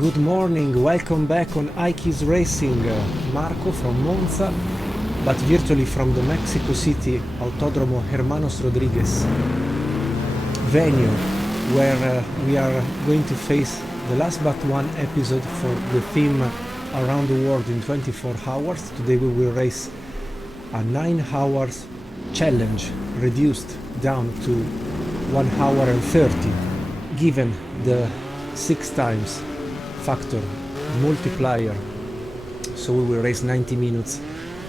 Good morning, welcome back on iKeysRacing. Marco from Monza, but virtually from the Mexico City Autódromo Hermanos Rodriguez venue, where we are going to face the last but one episode for the theme Around the World in 24 hours. Today we will race a 9 hours challenge reduced down to 1 hour and 30, given the 6 times factor multiplier, so we will race 90 minutes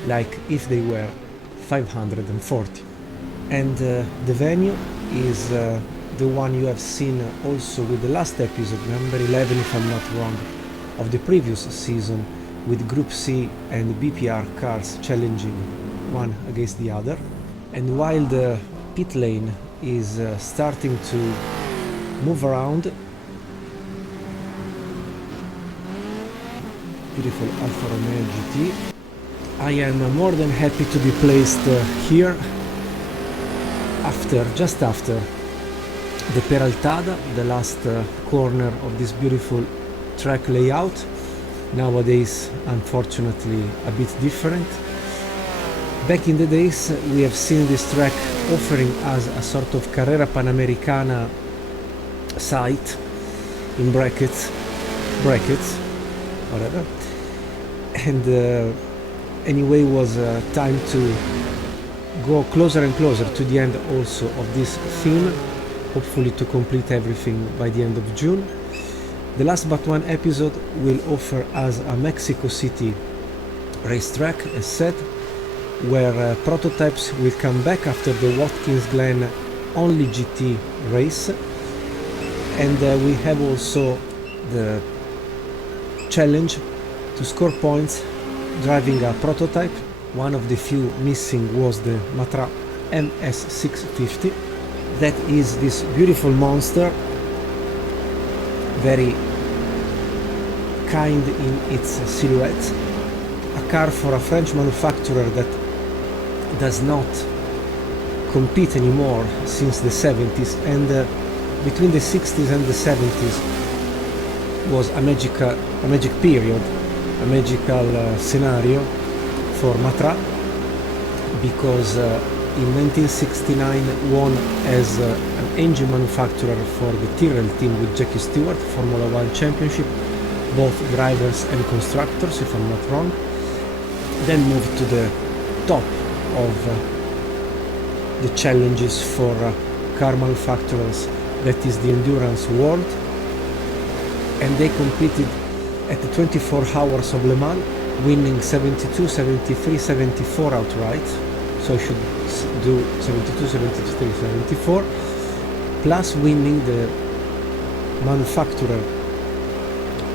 like if they were 540. And the venue is the one you have seen also with the last episode, number 11 if I'm not wrong, of the previous season, with Group C and BPR cars challenging one against the other. And while the pit lane is starting to move around, beautiful Alfa Romeo GT, I am more than happy to be placed here just after the Peraltada, the last corner of this beautiful track layout. Nowadays, unfortunately, a bit different. Back in the days, we have seen this track offering us a sort of Carrera Panamericana site, in brackets, whatever. And anyway, was time to go closer and closer to the end also of this theme, hopefully to complete everything by the end of June. The last but one episode will offer us a Mexico City racetrack, as said, where prototypes will come back after the Watkins Glen only GT race, and we have also the challenge to score points driving a prototype. One of the few missing was the Matra MS650. That is this beautiful monster, very kind in its silhouette, a car for a French manufacturer that does not compete anymore since the 70s, and between the 60s and the 70s was a magic period, a magical scenario for Matra, because in 1969 won as an engine manufacturer for the Tyrrell team with Jackie Stewart, Formula 1 Championship, both drivers and constructors if I'm not wrong. Then moved to the top of the challenges for car manufacturers, that is the endurance world, and they competed at the 24 hours of Le Mans, winning 72, 73, 74 outright. So I should do 72, 73, 74, plus winning the manufacturer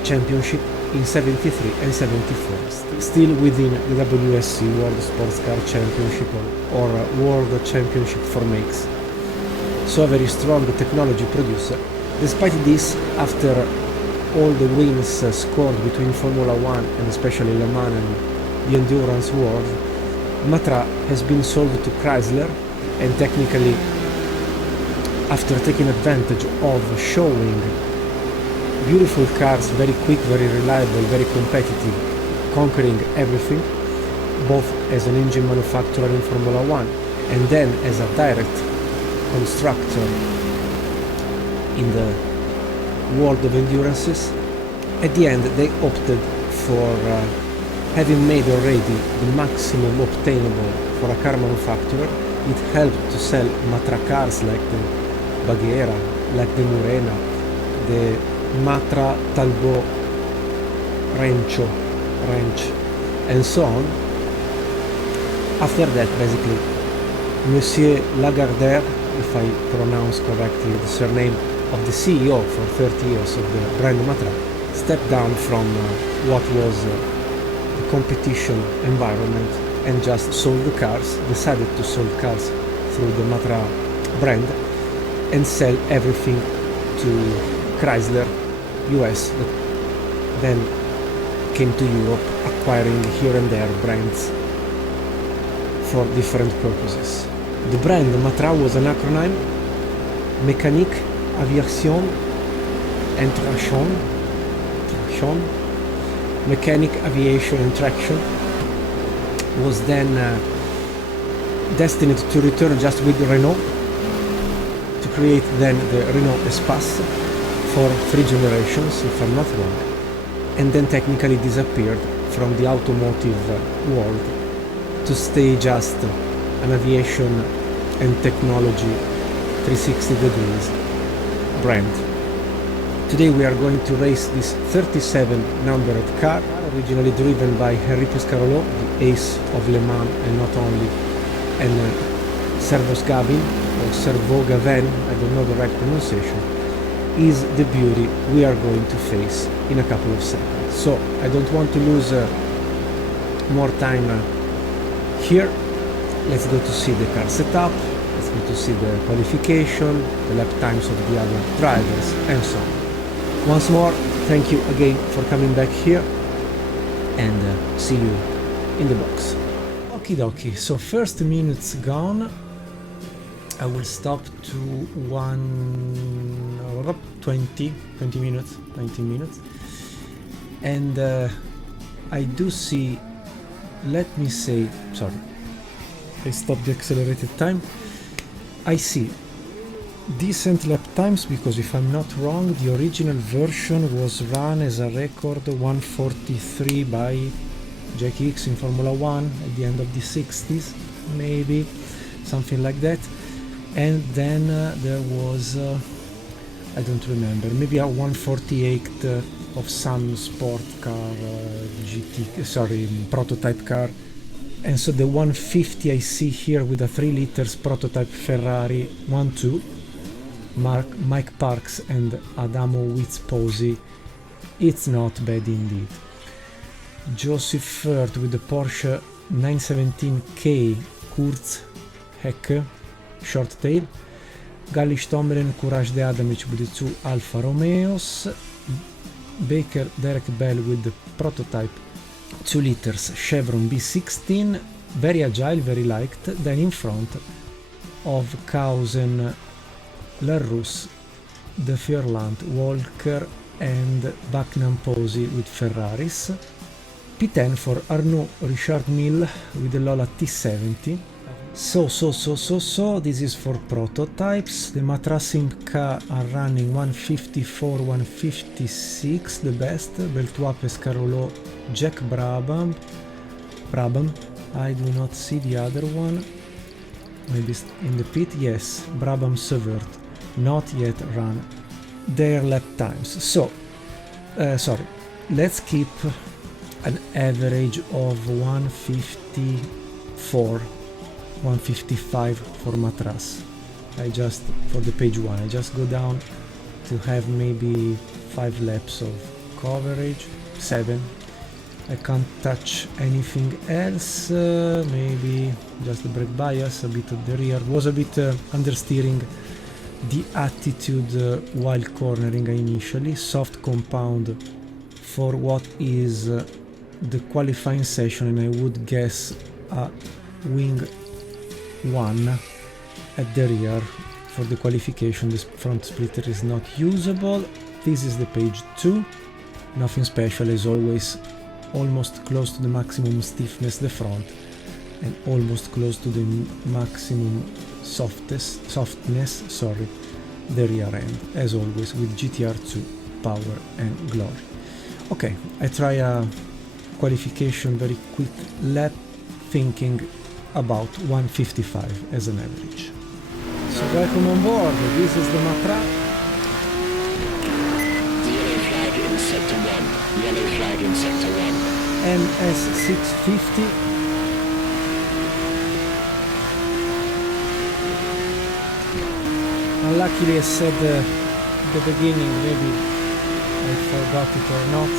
championship in 73 and 74, still within the WSC World Sports Car Championship or World Championship for makes. So a very strong technology producer. Despite this, after all the wins scored between Formula 1 and especially Le Mans and the endurance world, Matra has been sold to Chrysler, and technically, after taking advantage of showing beautiful cars, very quick, very reliable, very competitive, conquering everything, both as an engine manufacturer in Formula 1 and then as a direct constructor in the world of endurances, at the end they opted for having made already the maximum obtainable for a car manufacturer. It helped to sell Matra cars like the Baghera, like the Murena, the Matra Talbot Ranch, and so on. After that, basically, Monsieur Lagardère, if I pronounce correctly the surname of the CEO for 30 years of the brand Matra, stepped down from what was the competition environment and just sold the cars, decided to sell cars through the Matra brand and sell everything to Chrysler US, that then came to Europe, acquiring here and there brands for different purposes. The brand Matra was an acronym: Mécanique, Aviation, and Traction, Qualification, mechanic, aviation and traction, was then destined to return just with Renault, to create then the Renault Espace for 3 generations, if I'm not wrong, and then technically disappeared from the automotive world to stay just an aviation and technology 360 degrees brand. Today we are going to race this 37 numbered car, originally driven by Henri Pescarolo, the ace of Le Mans, and not only, and Servos Gavin, or Servo Gaven, I don't know the right pronunciation, is the beauty we are going to face in a couple of seconds. So I don't want to lose more time here. Let's go to see the car setup, let's go to see the qualification, the lap times of the other drivers, and so on. Once more, thank you again for coming back here, and see you in the box. Okie dokie, so first minutes gone. I will stop to 20 minutes, 19 minutes, and I do see, let me say, sorry, I stopped the accelerated time. I see decent lap times, because if I'm not wrong, the original version was run as a record 1:43 by Jackie Hicks in Formula 1 at the end of the 60s, maybe, something like that. And then there was, I don't remember, maybe a 1:48 of some sport car, prototype car. And so the 150 I see here with a 3 liters prototype Ferrari 1.2, Mike Parks and Adamo Witzposi, it's not bad indeed. Joseph Ferd with the Porsche 917K Kurzhecke short tail, Gallish Tomlin, Courage de Adamic with the 2 Alfa Romeos, Baker Derek Bell with the prototype 2 liters Chevron B16, very agile, very liked. Then in front of Kausen, Larus, De Furlant, Walker and Bucknam Posey with Ferraris. P10 for Arnaud Richard Mille with the Lola T70. So, this is for prototypes. The Matrasim car are running 154, 156, the best. Beltois Pescarolo, Jack Brabham. I do not see the other one. Maybe in the pit, yes. Brabham Severt, not yet run their lap times. So, let's keep an average of 154. 155 for Matras. For the page 1, I just go down to have maybe 5 laps of coverage, 7. I can't touch anything else, maybe just the brake bias, a bit of the rear, was a bit understeering the attitude while cornering initially, soft compound for what is the qualifying session, and I would guess a wing 1 at the rear. For the qualification, this front splitter is not usable. This is the page 2, nothing special as always, almost close to the maximum stiffness the front and almost close to the maximum softness the rear end, as always with GTR2 power and glory. Okay, I try a qualification very quick lap, thinking about 155 as an average. So welcome on board, this is the Matra. Yellow flag in sector 1, yellow flag in sector 1. MS650. Unluckily I said at the beginning, maybe I forgot it or not,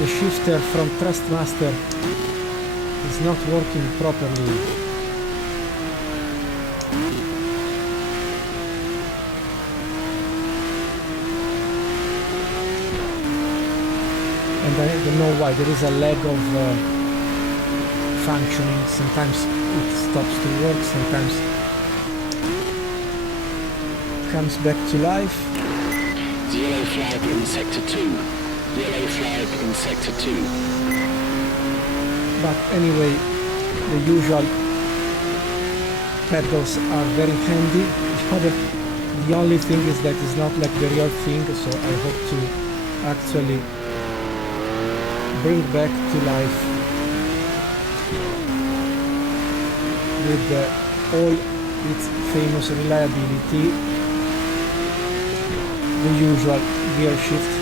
the shifter from Trustmaster is not working properly. And I don't know why, there is a lag of functioning. Sometimes it stops to work, sometimes comes back to life. Yellow flag in sector 2. Yellow flag in sector 2. But anyway, the usual pedals are very handy. The only thing is that it's not like the real thing, so I hope to actually bring back to life with all its famous reliability, the usual gear shift.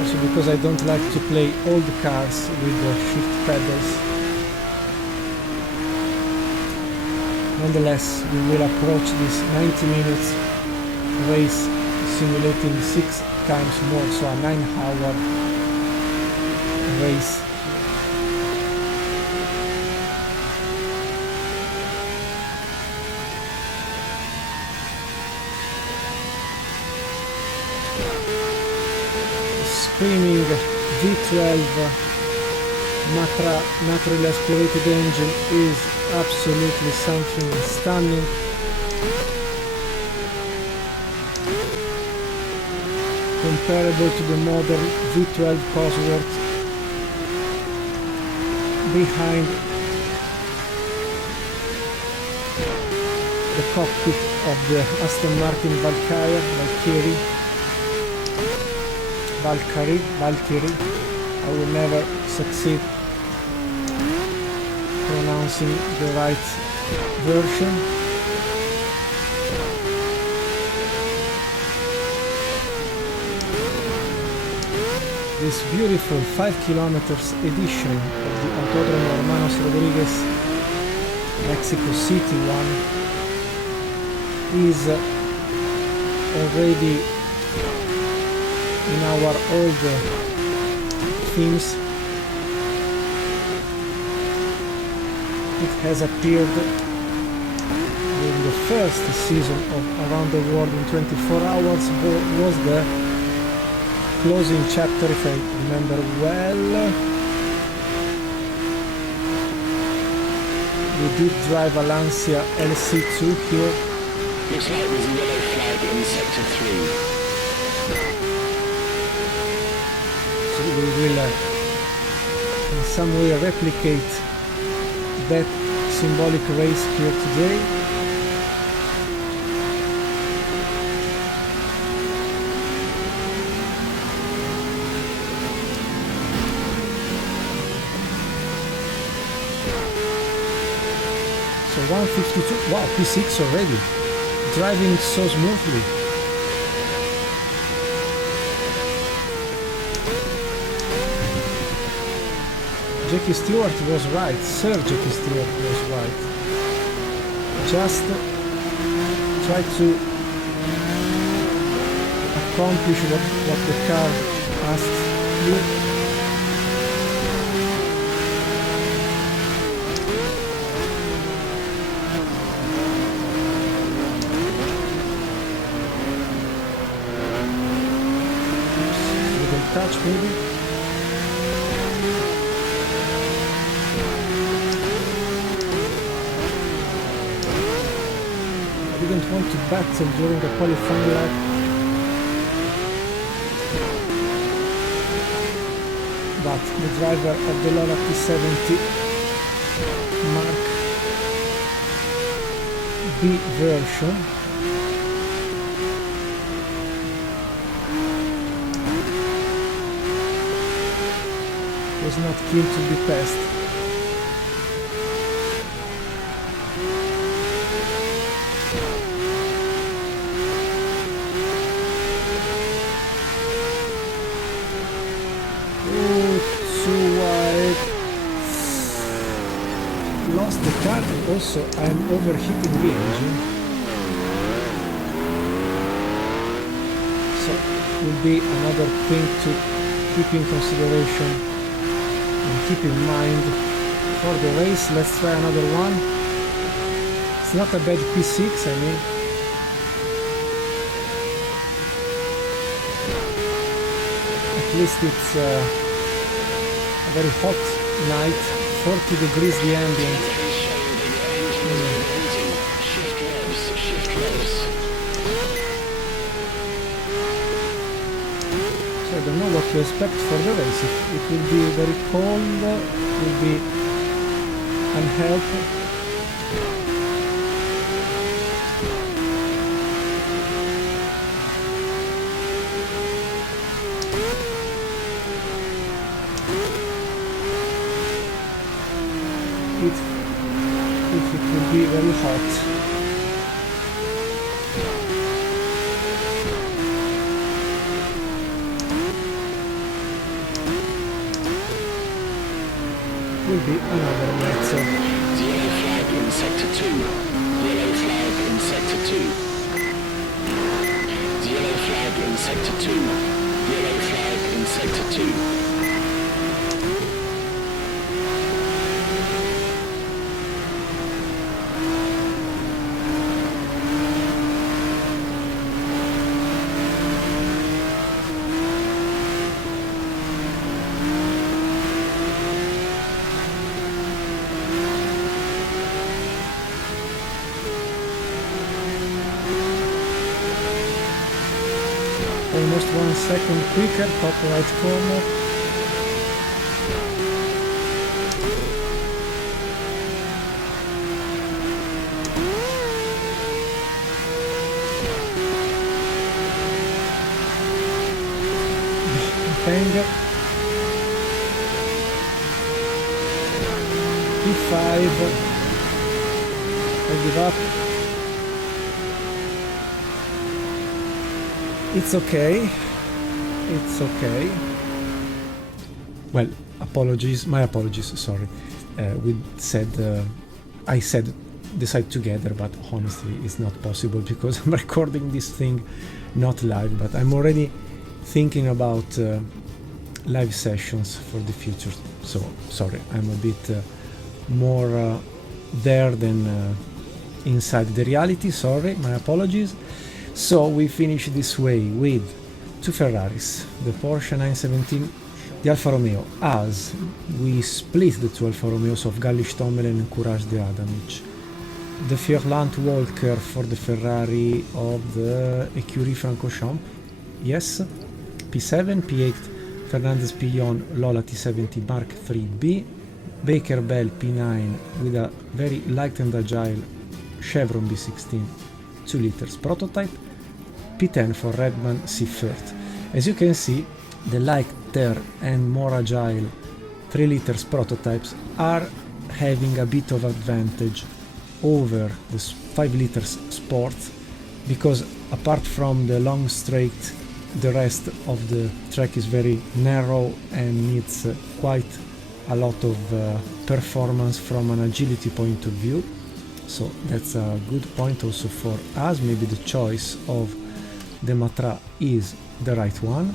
Also because I don't like to play old cars with the shift pedals. Nonetheless, we will approach this 90 minutes race simulating 6 times more, so a 9-hour race. Screaming V12 naturally aspirated engine is absolutely something stunning. Comparable to the modern V12 Cosworth behind the cockpit of the Aston Martin Valkyrie. I will never succeed pronouncing the right version. This beautiful 5 kilometers edition of the Autódromo Hermanos Rodriguez Mexico City one is already in our old themes. It has appeared during the first season of Around the World in 24 Hours, was the closing chapter, if I remember well. We did drive a Lancia LC2 here. Looks like there's a yellow flag in sector 3. So we will in some way replicate that symbolic race here today. So 152, wow, P6 already, driving so smoothly. Jackie Stewart was right, Sir Jackie Stewart was right. Just try to accomplish what the car asks you. Touch maybe. I didn't want to battle during a qualifying lap. But the driver of the Lola P70 Mark B version was not keen to be passed. Oh, too wide. Lost the car. Also, I am overheating the engine. So, will be another thing to keep in consideration. Keep in mind for the race. Let's try another one. It's not a bad P6, I mean. At least it's a very hot night, 40 degrees the ambient. Shift revs. know what to expect for the race. It will be very cold, it will be unhealthy. If it will be very hot. Will be another mezzo. Yellow flag in sector 2. Yellow flag in sector 2. Yellow flag in sector 2. Yellow flag in sector 2. Almost 1 second quicker, top right corner. Finger. P5. I give up. It's okay. It's okay. Well, my apologies, sorry. I said decide together, but honestly it's not possible because I'm recording this thing not live, but I'm already thinking about live sessions for the future. So, sorry, I'm a bit more there than inside the reality, sorry, my apologies. So we finish this way with 2 Ferraris, the Porsche 917, the Alfa Romeo, as we split the 2 Alfa Romeos of Gallish Tommelen and Courage de Adamic, the Furlant Walker for the Ferrari of the Écurie Francorchamps, yes, P7, P8, Fernandez Pillon Lola T70 Mark IIIB, Baker Bell P9 with a very light and agile Chevron B16 2 liters prototype, P10 for Redman Seifert. As you can see, the lighter and more agile 3 liters prototypes are having a bit of advantage over the 5 liters sport, because apart from the long straight, the rest of the track is very narrow and needs quite a lot of performance from an agility point of view. So that's a good point also for us. Maybe the choice of the Matra is the right one.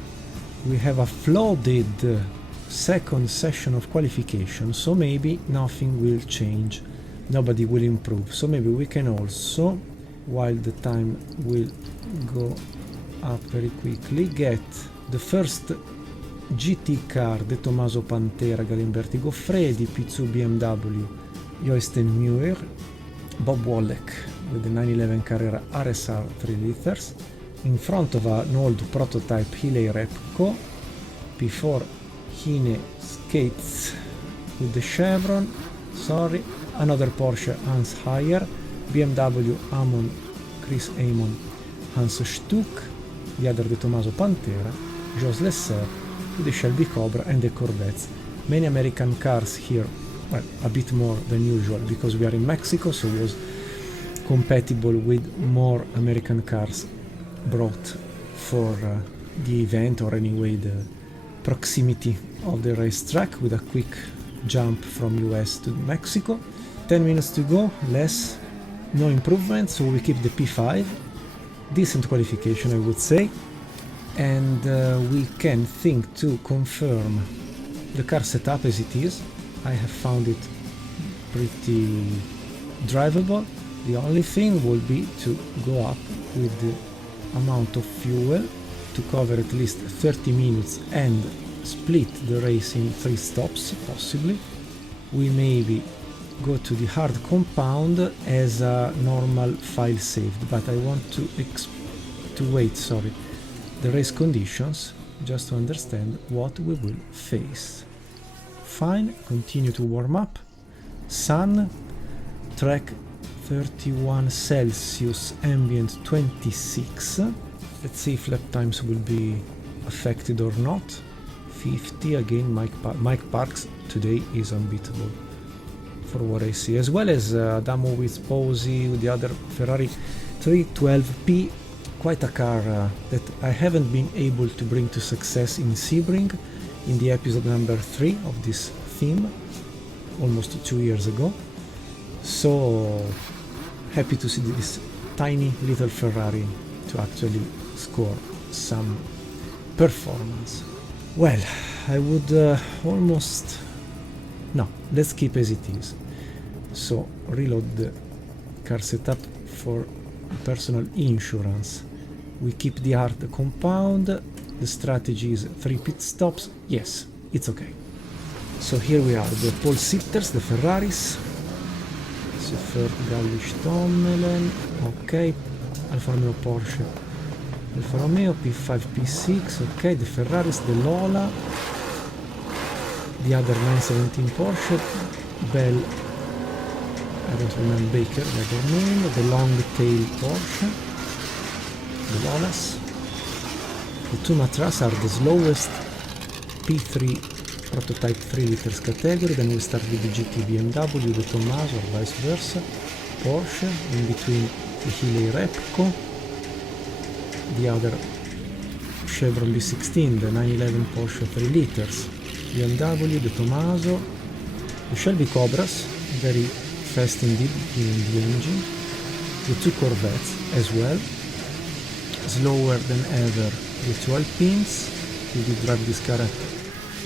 We have a flooded second session of qualification, so maybe nothing will change, nobody will improve. So maybe we can also, while the time will go up very quickly, get the first GT car, De Tomaso Pantera Galimberti Goffredi, P2 BMW Joysten Muir, Bob Wallach with the 911 Carrera RSR 3 liters, in front of an old prototype Healey Repco, P4 Hine Skates with the Chevron, sorry, another Porsche Hans Heyer, BMW Amon Chris Amon Hans Stuck, the other De Tomaso Pantera, Jos Lesser with the Shelby Cobra and the Corvettes. Many American cars here, well, a bit more than usual because we are in Mexico, so it was compatible with more American cars brought for the event, or anyway the proximity of the racetrack, with a quick jump from US to Mexico. 10 minutes to go, less, no improvement, so we keep the P5. Decent qualification, I would say, and we can think to confirm the car setup as it is. I have found it pretty drivable. The only thing will be to go up with the amount of fuel to cover at least 30 minutes and split the race in 3 stops, possibly. We maybe go to the hard compound as a normal file saved, but I want to wait, the race conditions just to understand what we will face. Fine, continue to warm up. Sun, track 31 Celsius, ambient 26. Let's see if lap times will be affected or not. 50, again Mike Parks today is unbeatable for what I see, as well as Adamo with Posey, with the other Ferrari 312P, quite a car that I haven't been able to bring to success in Sebring in the episode number 3 of this theme, almost 2 years ago. So happy to see this tiny little Ferrari to actually score some performance. Well, I would almost... No, let's keep as it is. So, reload the car setup for personal insurance. We keep the hard compound. The strategy is 3 pit stops. Yes, it's okay. So here we are, the pole sitters, the Ferraris. Sefer Gallish Tommelen, ok. Alfa Romeo Porsche, Alfa Romeo P5 P6, ok. The Ferraris, the Lola, the other 917 Porsche, Bell, I don't remember Baker, the other name, the long tail Porsche, the Lolas. The two Matras are the slowest P3 prototype 3 liters category. Then we start with the GT BMW, the Tommaso, or vice versa, Porsche, in between the Healey Repco, the other Chevron B16, the 911 Porsche 3 liters, BMW, the Tommaso, the Shelby Cobras, very fast indeed in the engine, the two Corvettes as well, slower than ever, the 12 pins. We did drive this car at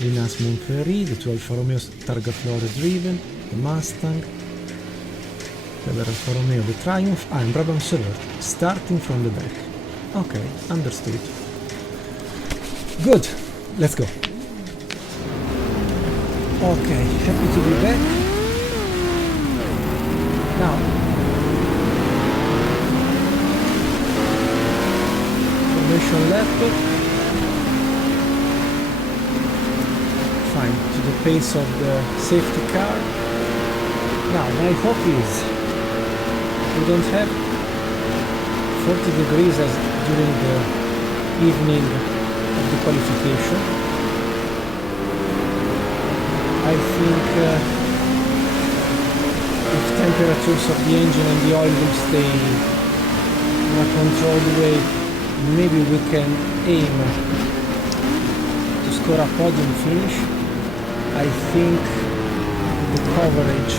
Linas Monferry, the 2 Alfa Romeo Targa Flora driven, the Mustang, the other Alfa Romeo, the Triumph, and Brabham Server, starting from the back. Okay, understood. Good, let's go. Okay, happy to be back. Now, formation lap. Fine, to the pace of the safety car. Now, my hope is we don't have 40 degrees as during the evening of the qualification. I think if temperatures of the engine and the oil will stay in a controlled way, maybe we can aim to score a podium finish. I think the coverage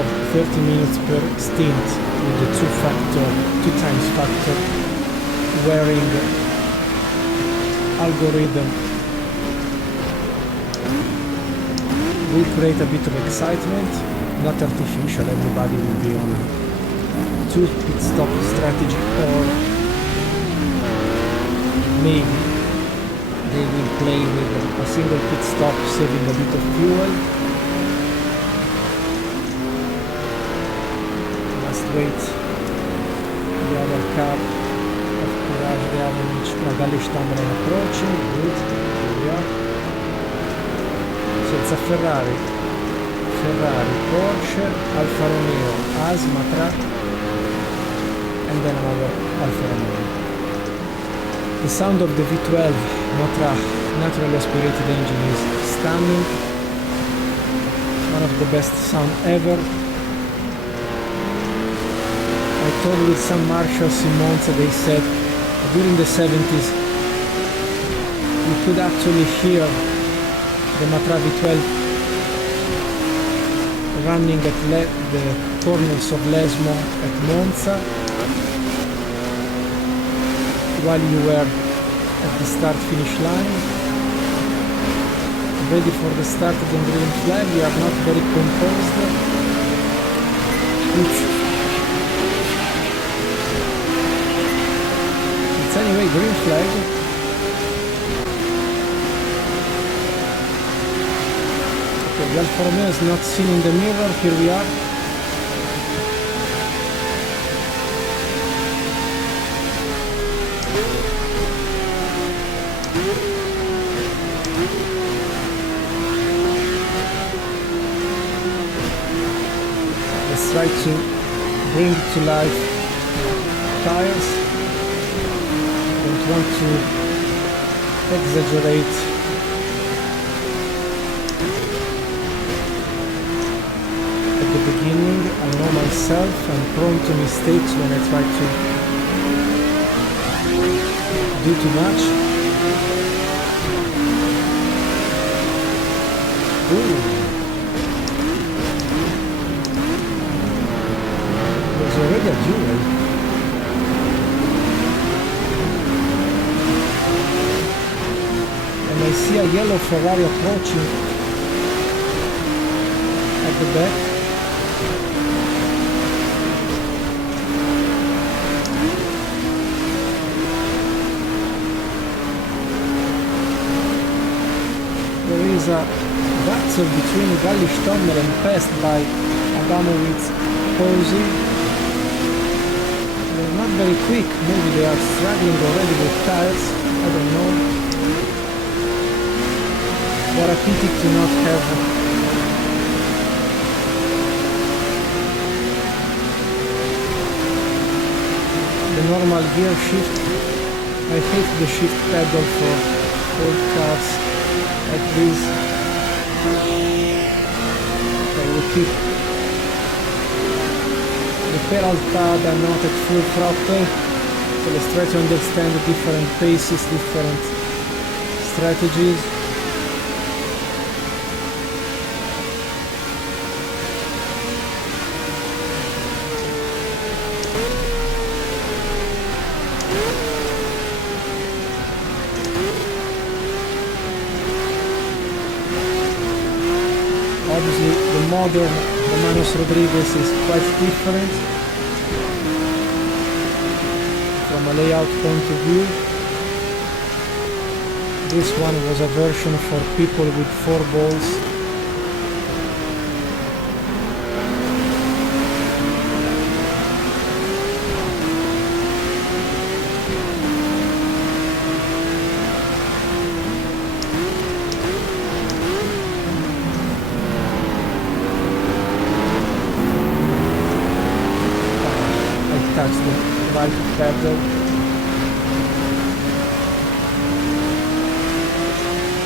of 30 minutes per stint with the two times factor wearing algorithm will create a bit of excitement, not artificial. Everybody will be on a 2 pit stop strategy, or maybe they will play with a single pit stop, saving a bit of fuel. Must wait the other car of Courage de Avalanche, Gallish Tommelen approaching. Good, here we are. So it's a Ferrari, Porsche, Alfa Romeo, AS, Matra, and then another Alfa Romeo. The sound of the V12 Matra naturally aspirated engine is stunning, one of the best sound ever. I told with some marshals in Monza, they said during the 70s you could actually hear the Matra V12 running at the corners of Lesmo at Monza while you were at the start-finish line, ready for the start of the green flag. You are not very composed. It's anyway green flag. The Alfa Romeo is not seen in the mirror. Here we are. try to bring to life tires. Don't want to exaggerate at the beginning. I know myself, I'm prone to mistakes when I try to do too much. Ooh. There's already a duel. And I see a yellow Ferrari approaching at the back. There is a battle between Galli-Stommel and passed by Adamovitz-Pozzi. They're not very quick, maybe they are struggling already with tires, I don't know. What a pity to not have the normal gear shift. I hate the shift pedal for old cars like this. Okay, we keep the pedal pad are not at full throttle, so let's try to understand the different paces, different strategies. Obviously the modern Romanos Rodriguez is quite different from a layout point of view. This one was a version for people with 4 balls. Touch the right pedal.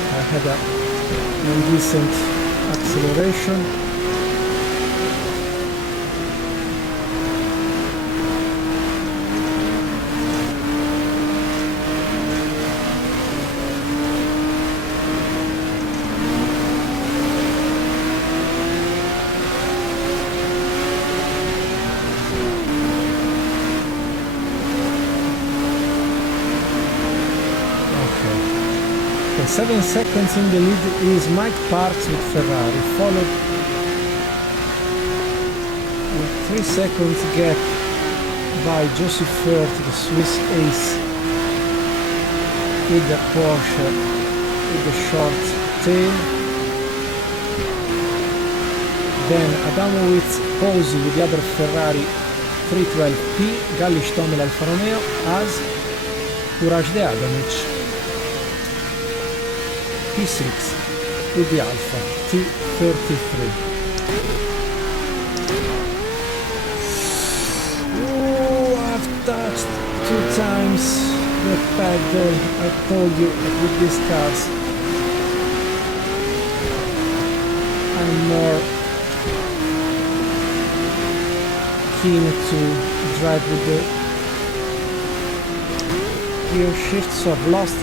I had an indecent acceleration. Okay, 7 seconds in the lead is Mike Parks with Ferrari, followed with 3 seconds gap by Josie Furt, the Swiss ace, with the Porsche with the short tail. Then Adamovitz-Pozzi with the other Ferrari 312P, Galli-Stommel Alfa Romeo, as Courage de Adamic P6 with the Alfa T33. Oh, I've touched 2 times the pedal. I told you with these cars I'm more keen to drive with the gear shift, so I've lost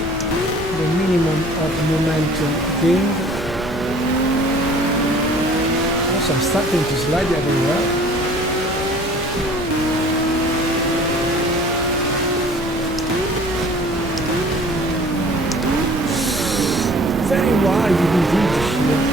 the minimum of momentum gained. Also, I'm starting to slide everywhere. Very wide indeed here.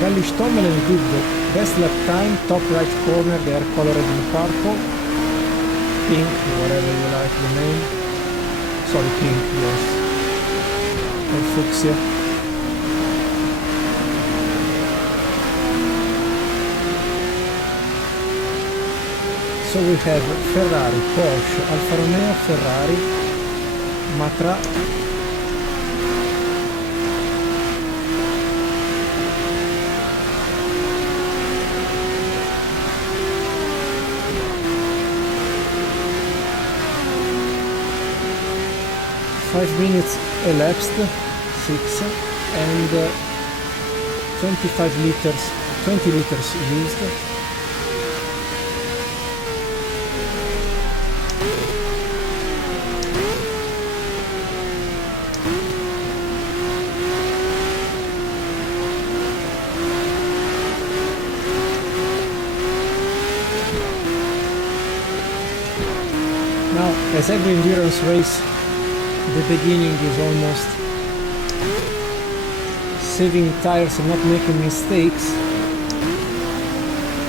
Galli-Stommel did the best lap time, top right corner, they are colored in purple, pink, whatever you like the name, sorry, pink, yes, or fuchsia. So we have Ferrari, Porsche, Alfa Romeo, Ferrari, Matra, Five minutes elapsed, 6, and 20 liters used. Now, as every endurance race, the beginning is almost saving tires and not making mistakes,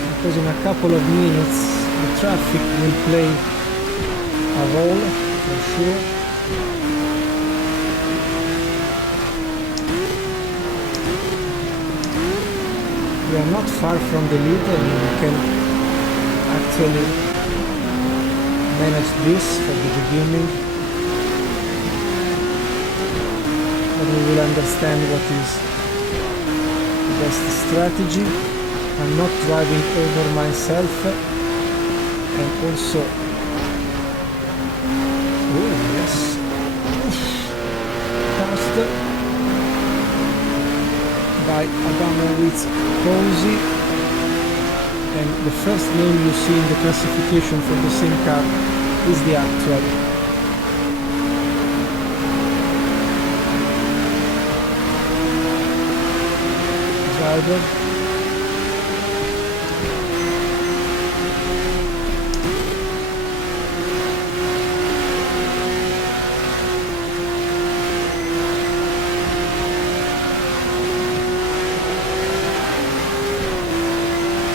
because in a couple of minutes the traffic will play a role for sure. We are not far from the lead, and we can actually manage this for the beginning. We will understand what is the best strategy. I'm not driving over myself, and also, oh yes, passed by Adamovic's Cozy, and the first name you see in the classification for the same car is the actual driver.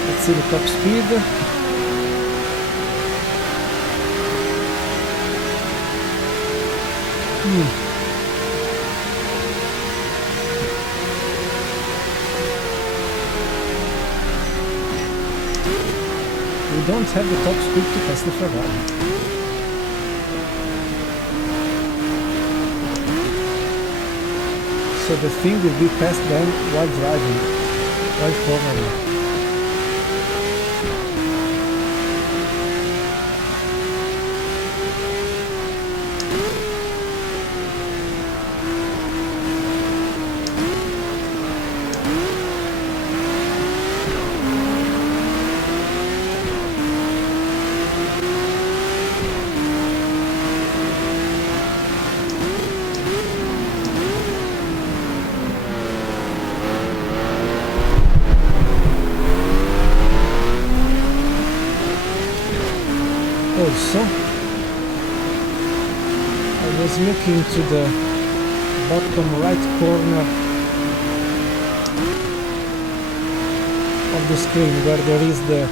Let's see the top speed. We don't have the top speed to pass the Ferrari. So the thing will be passed then while driving, while cornering. Also, I was looking to the bottom right corner of the screen where there is the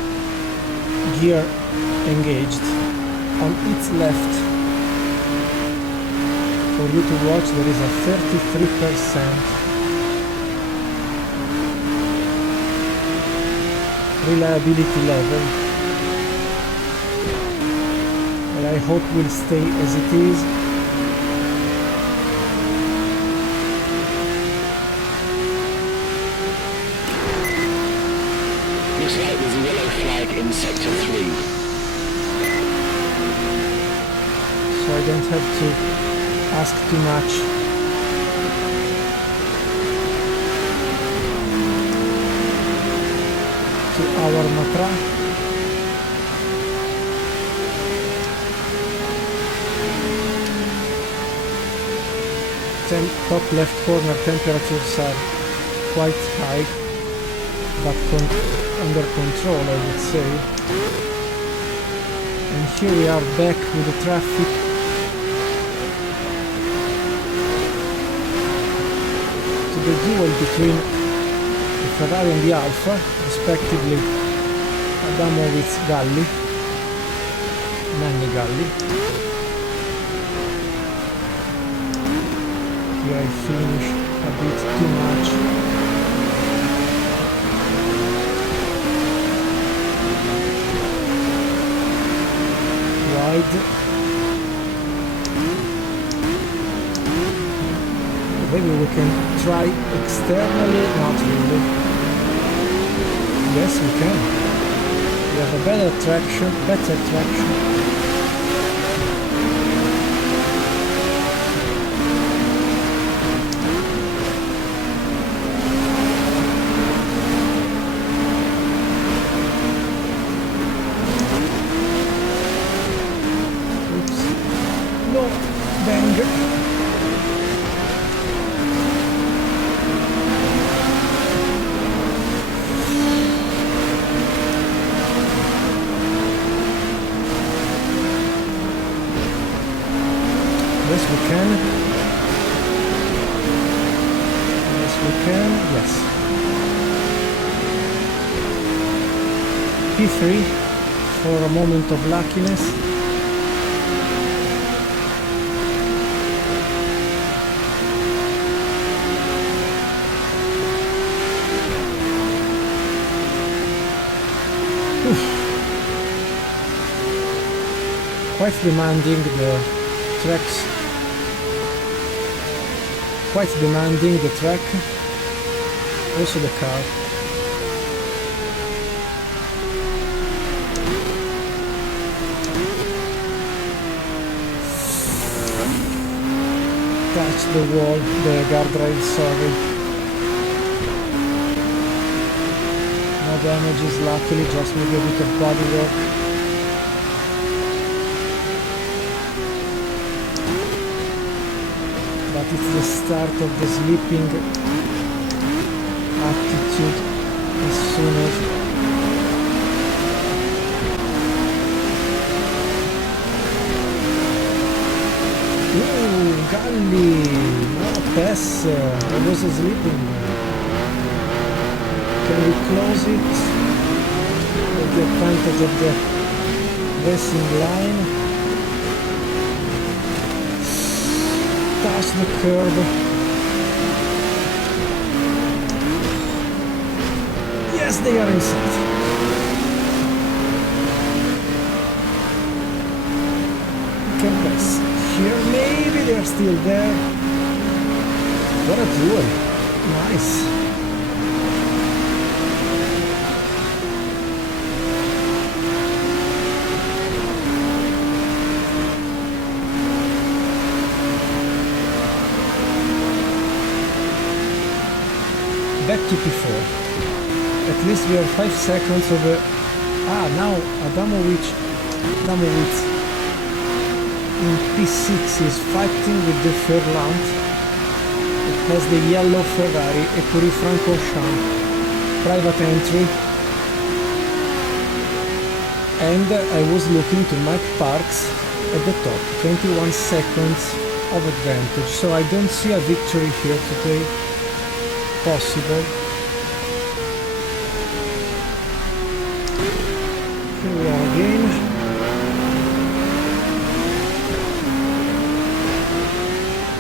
gear engaged. On its left, for you to watch, there is a 33% reliability level. I hope will stay as it is. Looks like there's a yellow flag in sector 3. So I don't have to ask too much. To our Matra. Top left corner temperatures are quite high, but under control, I would say. And here we are back with the traffic. To the duel between the Ferrari and the Alfa, respectively Adamovic's Galli, Nanni Galli. Here I finish a bit too much. Maybe we can try externally, not really. Yes, we can. We have a better traction. Oops. No, bang. Yes, we can. Yes, we can. Yes. P3 for a moment of luckiness. Oof. Quite demanding the tracks. Quite demanding the track, also the car. Touch the wall, the guardrail, sorry. No damages, luckily, just maybe a bit of body work. But it's the start of the sleeping attitude as soon as ooh, Galli! No pass! I was sleeping. Can we close it? With the advantage of the racing line. Touch the curb. Yes, they are inside. We can pass. Here, maybe they are still there. What a duel. Nice. Back to P4. At least we are 5 seconds over. Now Adamovic in P6 is fighting with the Furlant. It has the yellow Ferrari, Ecurie Francorchamps, private entry. And I was looking to Mike Parks at the top, 21 seconds of advantage. So I don't see a victory here today. Possible. Here we are again.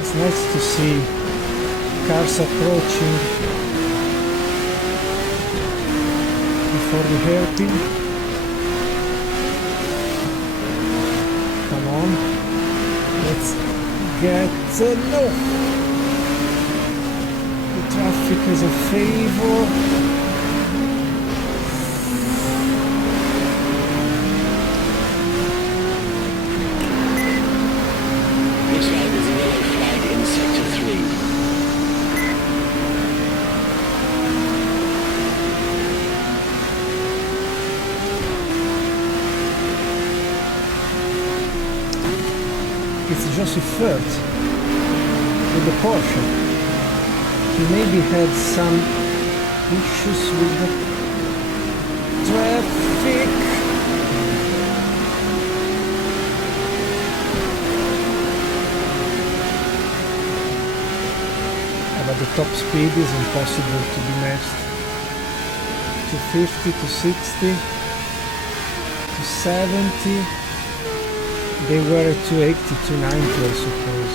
It's nice to see cars approaching before the hairpin. Come on, let's get no. Traffic is a favor. This line is a yellow flag in sector 3. It's Joseph Furt with the Porsche. He maybe had some issues with the traffic. But the top speed is impossible to be matched. 250 to 60 to 70. They were at 280 to 90, I suppose.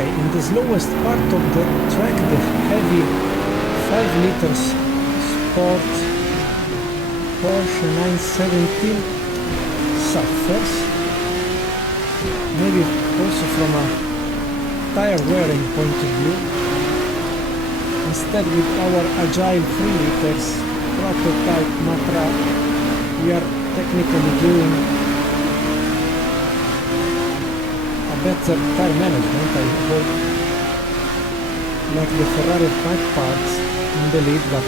Okay, in the slowest part of the track, the heavy 5 liters Sport Porsche 917 suffers, maybe also from a tire wearing point of view. Instead, with our agile 3 liters prototype Matra, we are technically doing a better tire management, I hope, like the Ferrari of Mike Parks in the lead, but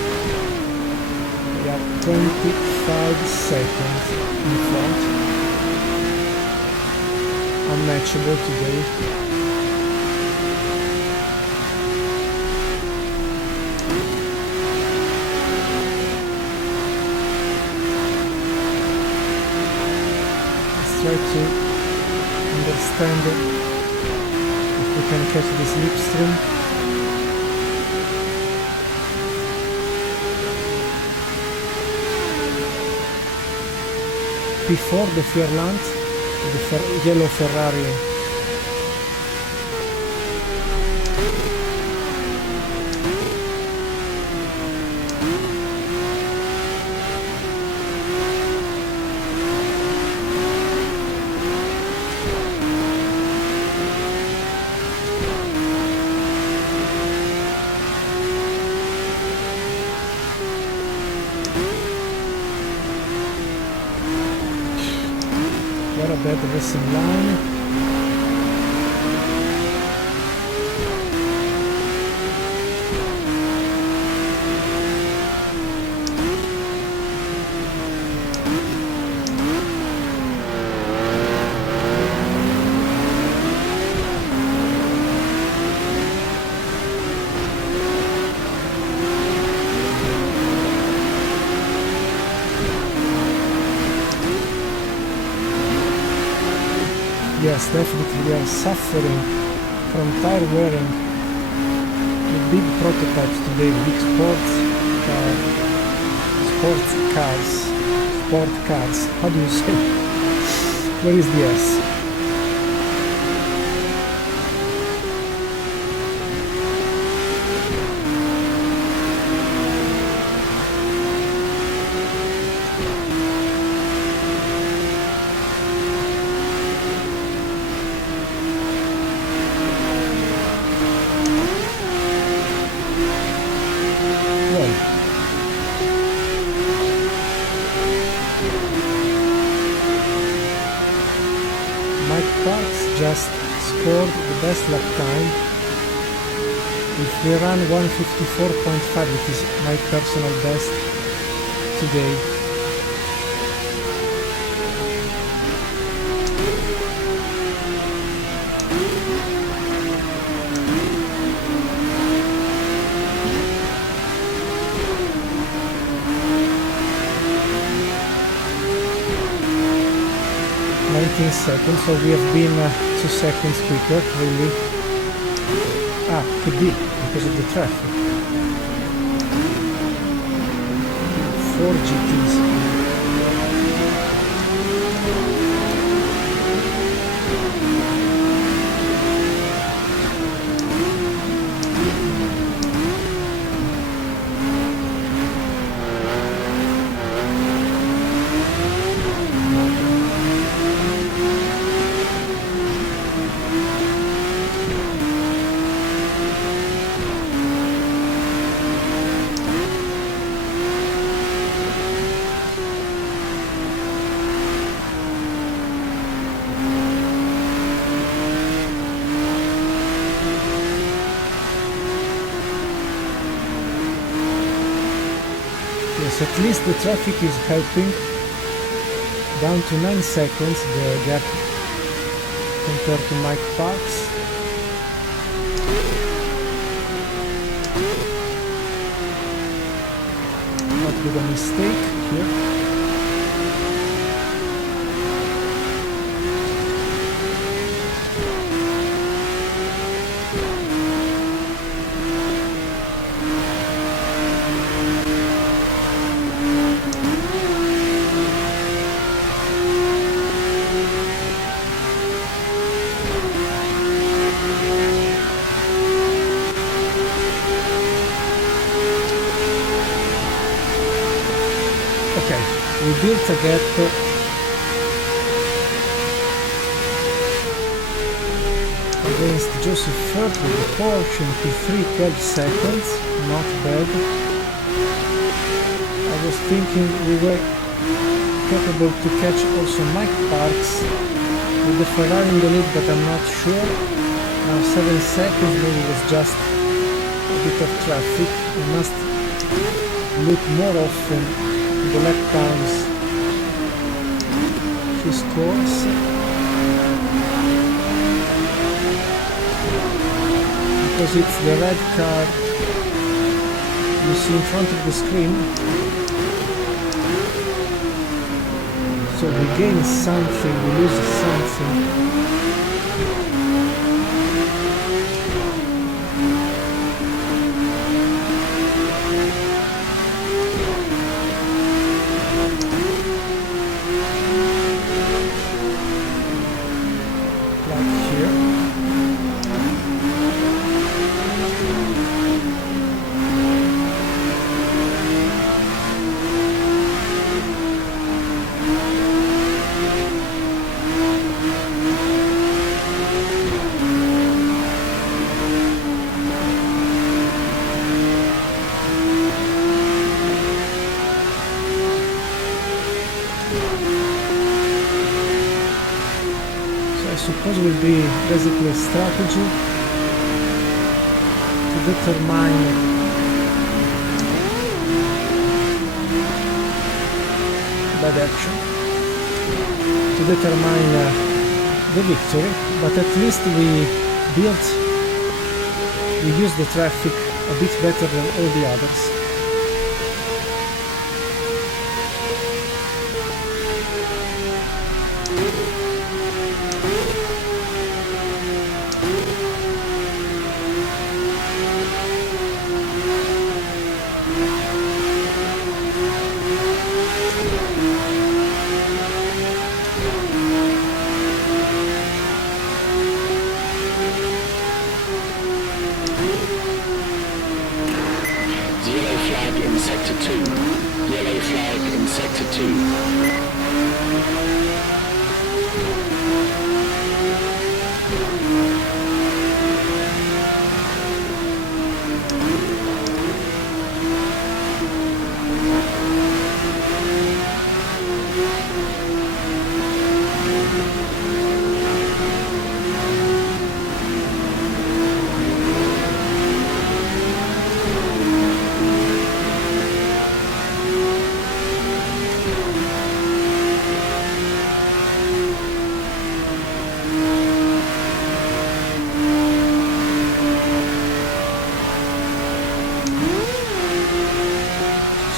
we are 25 seconds in front. Unmatchable today. Let's try to understand if we can catch the slipstream. Before the Fierland, the yellow Ferrari a bad racing line. Yes, definitely we are suffering from tire wearing with big prototypes today, big sport cars. How do you say? Where is the S? Just scored the best lap time. If we run 154.5, it is my personal best today. Seconds, so we have been 2 seconds quicker, really. Could be because of the traffic. 4 GTs. At least the traffic is helping. Down to 9 seconds the gap compared to Mike Parks. Not with a mistake here. we built a gap against Joseph Furt with the Porsche in P3, 12 seconds, not bad. I was thinking we were capable to catch also Mike Parks with the Ferrari in the lead, but I'm not sure. Now 7 seconds, maybe it was just a bit of traffic. I must look more often at the lap times he scores. Because it's the red car you see in front of the screen. So we gain something, we lose something. Will be basically a strategy to determine bad action, to determine the victory, but at least we used the traffic a bit better than all the others.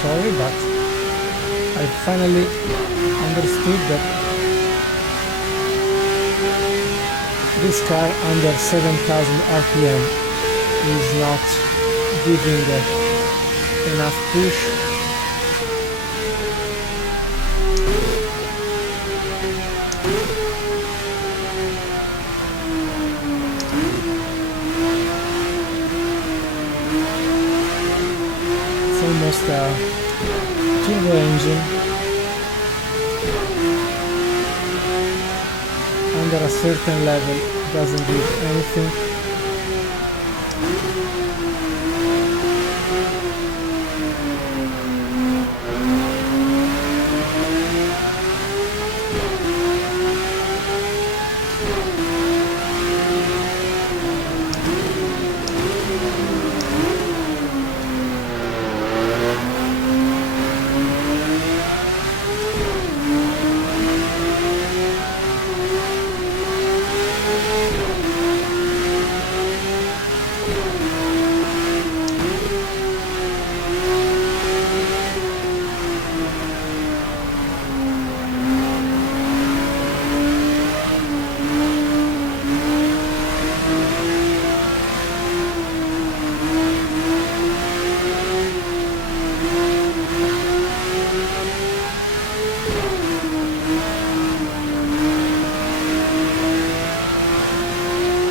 Sorry, but I finally understood that this car under 7,000 RPM is not giving enough push. It's almost a turbo engine under a certain level, doesn't give anything.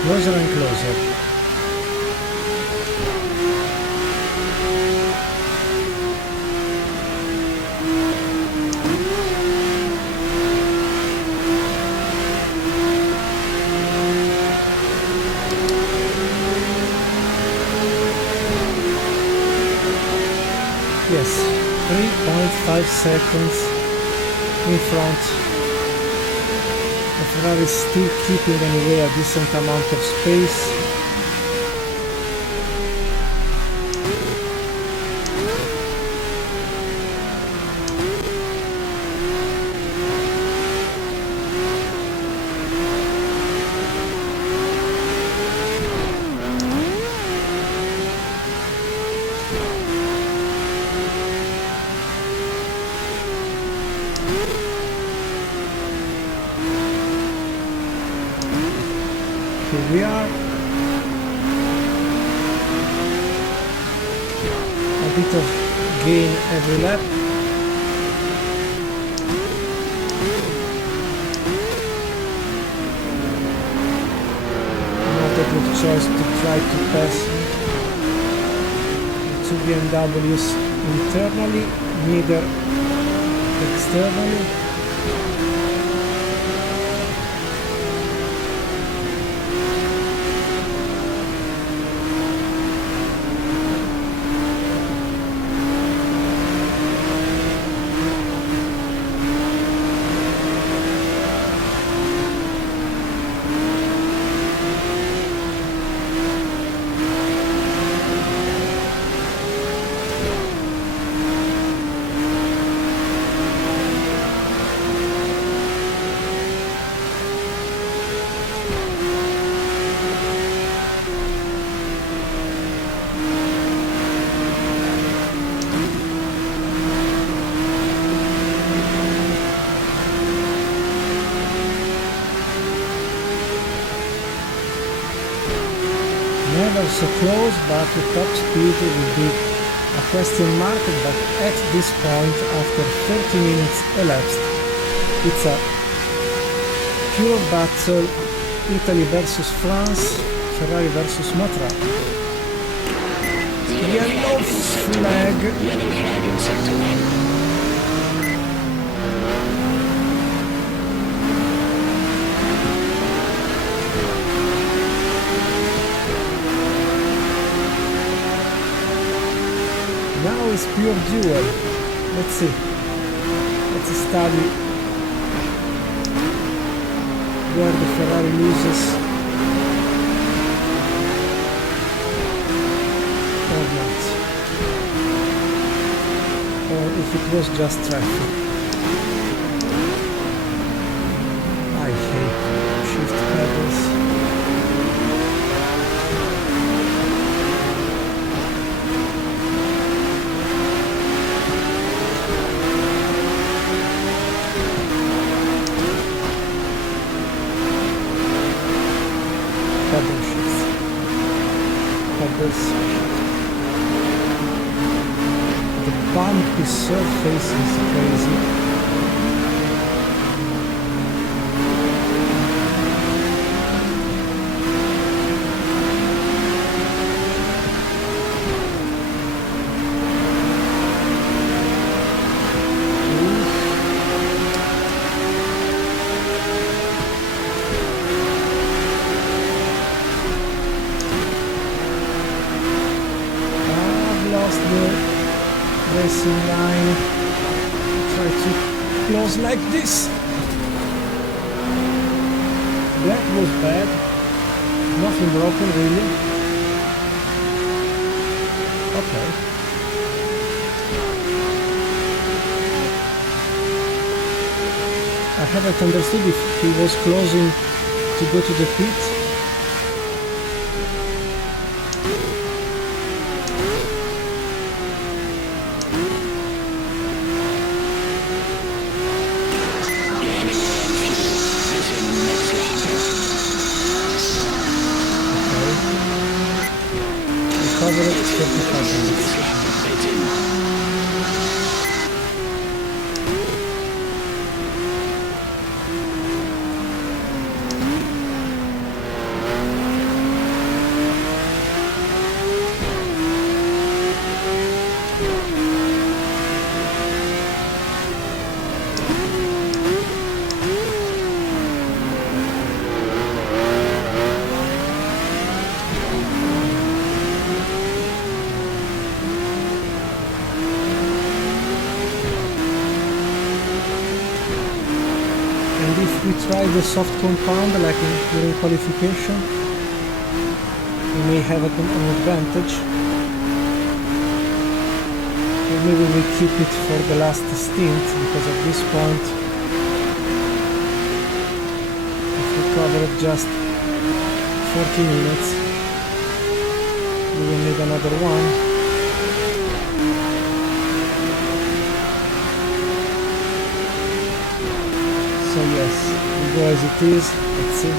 Closer and closer. 5 seconds in front. The Ferrari is still keeping anyway a decent amount of space. Here we are. A bit of gain every lap. Not a good choice to try to pass the two BMWs internally, neither externally. Never so close, but the top speed will be a question mark, but at this point, after 30 minutes elapsed, it's a pure battle, Italy versus France, Ferrari versus Matra. Yellow flag. Yellow flag in sector 1. Now it's pure duel. Let's see. Let's study where the Ferrari loses or not. Or if it was just traffic. I hate shift pedals. The bumpy surface is crazy. Racing line, try to close like this. Black was bad, nothing broken really. Okay. I haven't understood if he was closing to go to the pit. And if we try the soft compound like during qualification, we may have an advantage. Or maybe we keep it for the last stint, because at this point, if we covered just 40 minutes, we will need another one. So yes, we go as it is. Let's see.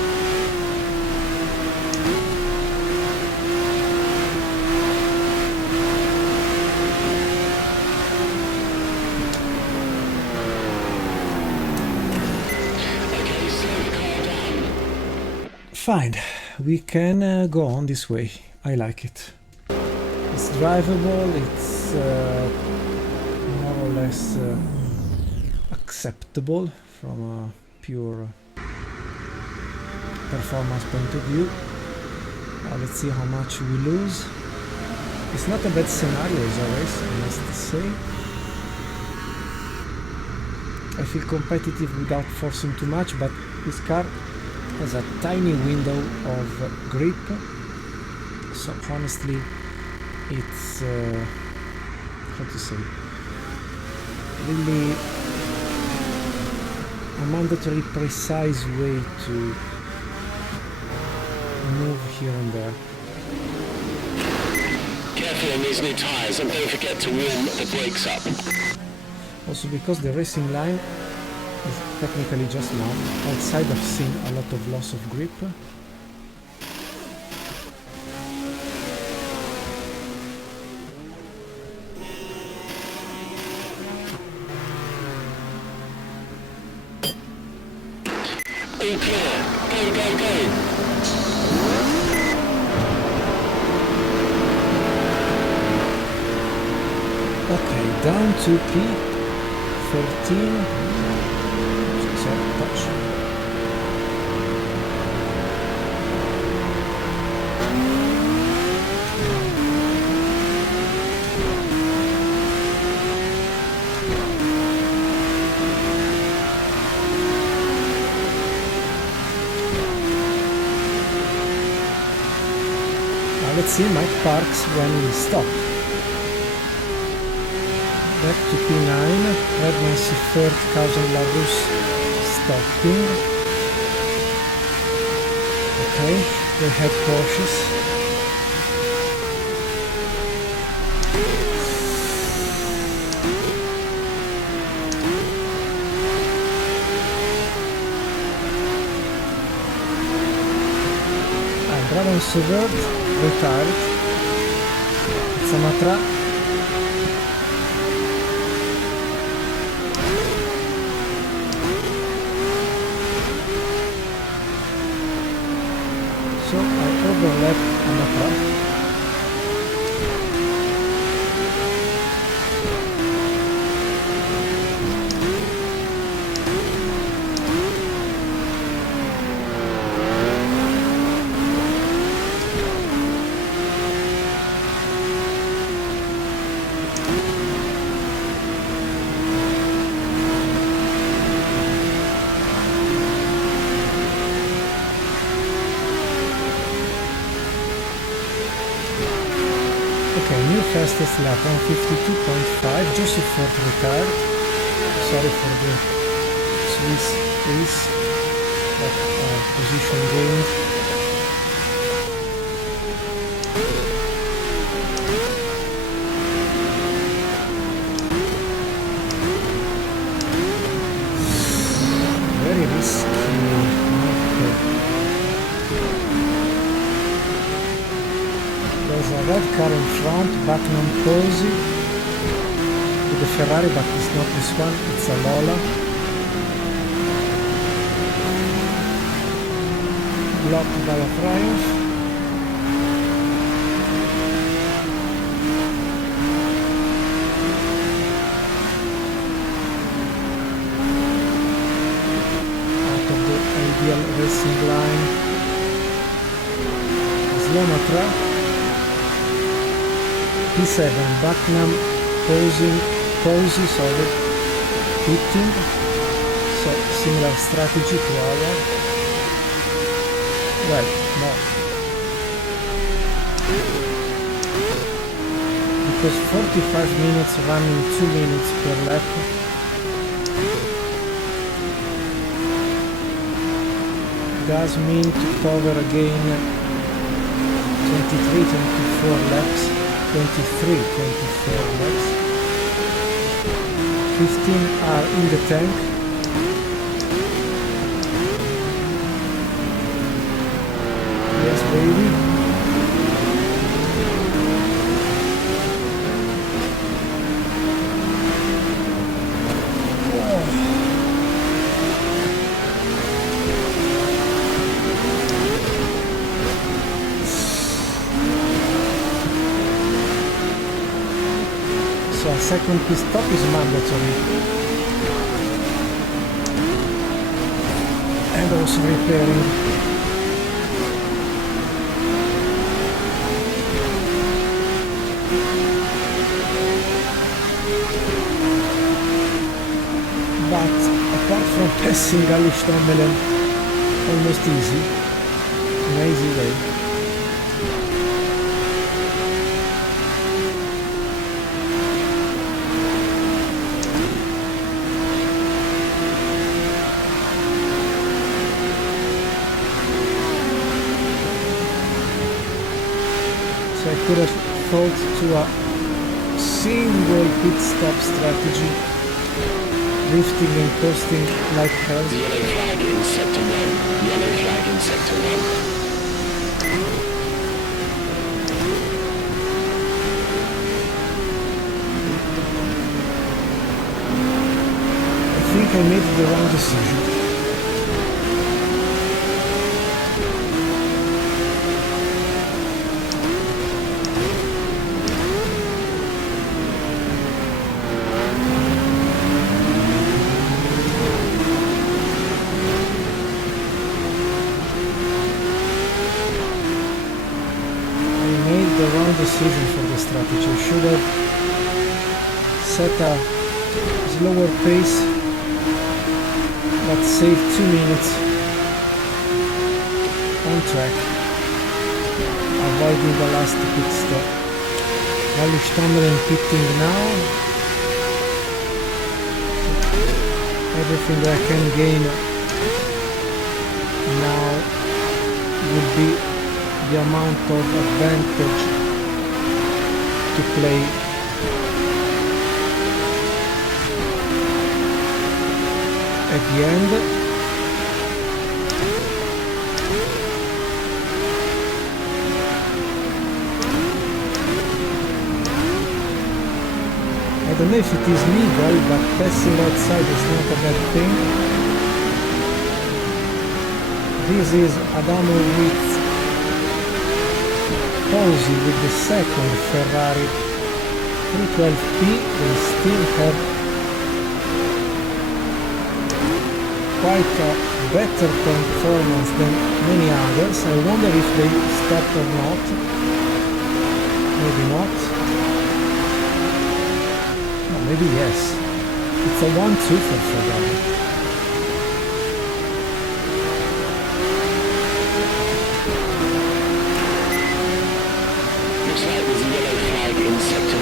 Fine, we can go on this way. I like it. It's drivable, it's more or less acceptable from a pure performance point of view. Now let's see how much we lose. It's not a bad scenario as a race, I must say. I feel competitive without forcing too much, but this car has a tiny window of grip, so honestly it's how to say, really a mandatory precise way to move here and there. Careful on these new tyres and don't forget to warm the brakes up. Also because the racing line is technically just now outside, I've seen a lot of loss of grip. All clear. Go, go, go. Okay, down to P13. Sorry, touch. Let's see Mike Parks when we stop. Back to P9, Redman Seifert, Cousin Larus stopping. Okay, they had Porsches. And Raven Seifert retired. Samatra. So I overlap Samatra. Okay, new fastest lap, 152.5, Joseph Ford retired. Sorry for the Swiss ace, but position gained. Very risky. There's a red car in front, Buckman Posey with the Ferrari, but it's not this one, it's a Lola. Blocked by a Triumph. Out of the ideal racing line. Slomatra. P7, Bucknam, Posey, sorry, hitting, so similar strategy to our, well, no, because 45 minutes running 2 minutes per lap, does mean to cover again 23-24 laps, 23-24 laps. 15 are in the tank. Yes, baby. So a second pit stop is mandatory, and also repairing. But apart from passing Alistair, almost easy, an easy way. I could have thought to a single pit stop strategy, drifting and coasting like hell. Yellow flag in sector 1. Yellow flag in sector 1. I think I made the wrong decision. Decision for the strategy. I should have set a slower pace but save 2 minutes on track, avoiding the last pit stop. Alistair pitting now. Everything that I can gain now will be the amount of advantage to play at the end. I don't know if it is legal, but passing outside is not a bad thing. This is Adamo with Posey with the second Ferrari 312P. They still have quite a better performance than many others. I wonder if they stopped or not. Maybe not. No, maybe yes. It's a 1-2 for Ferrari. In sector 3.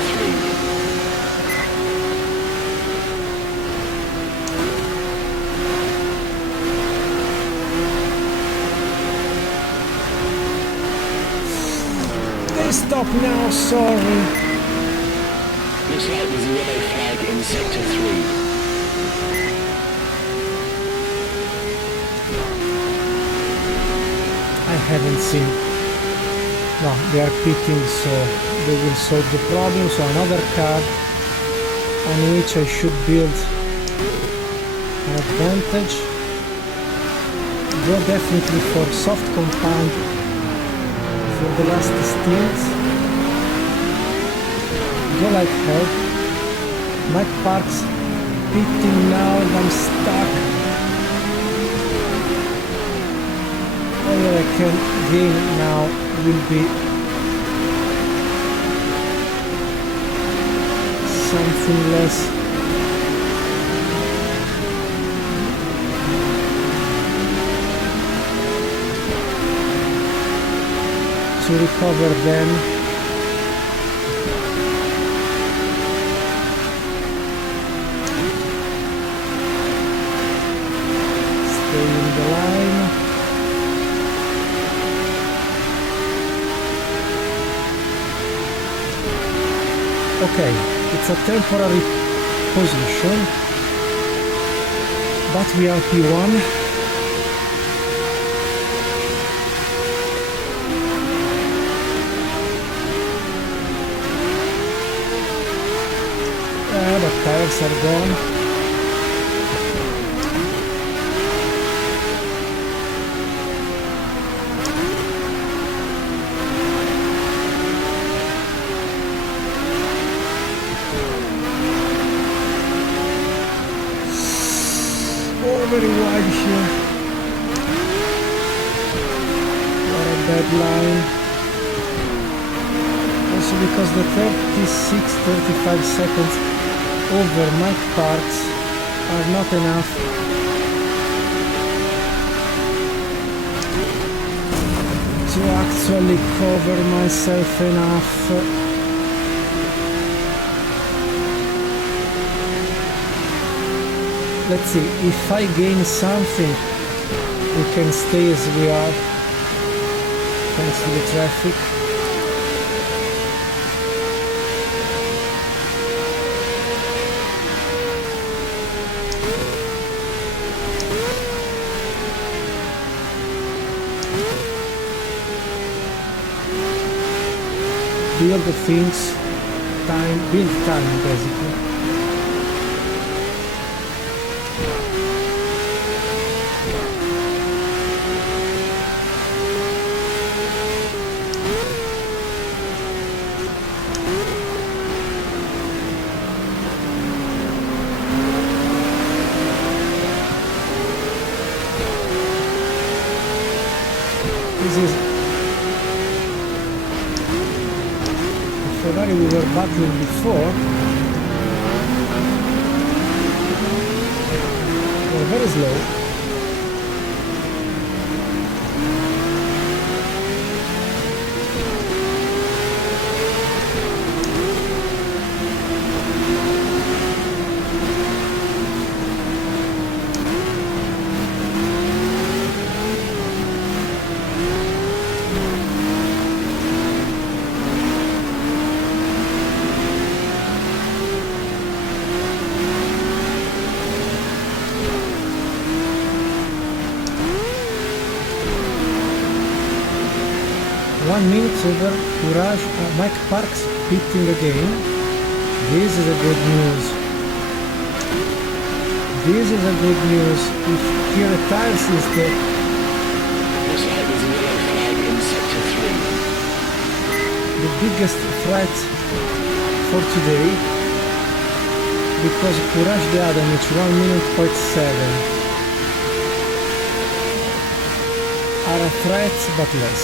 They stop now, sorry. Looks like there's a yellow flag in sector 3. I haven't seen. No, they are pitting, so they will solve the problem. So another car on which I should build an advantage. Go definitely for soft compound for the last stint. Go like hell. Mike Parks pitting now and I'm stuck. All that I can gain now will be something less to recover them. Stay in the line. Okay, it's a temporary position, but we are P1. The tires are gone. Oh, very wide here. What a bad line. Also because the 35 seconds over Mike Parks are not enough to actually cover myself enough. Let's see, if I gain something, we can stay as we are, thanks to the traffic. Build the things, build time basically. This is Ferrari we were battling before. We're very slow. Over Courage, Mike Parks pitting again. This is a good news. This is a good news. If here tyres is the biggest threat for today, because Courage the Adamic 1 minute point 7 are a threat but less.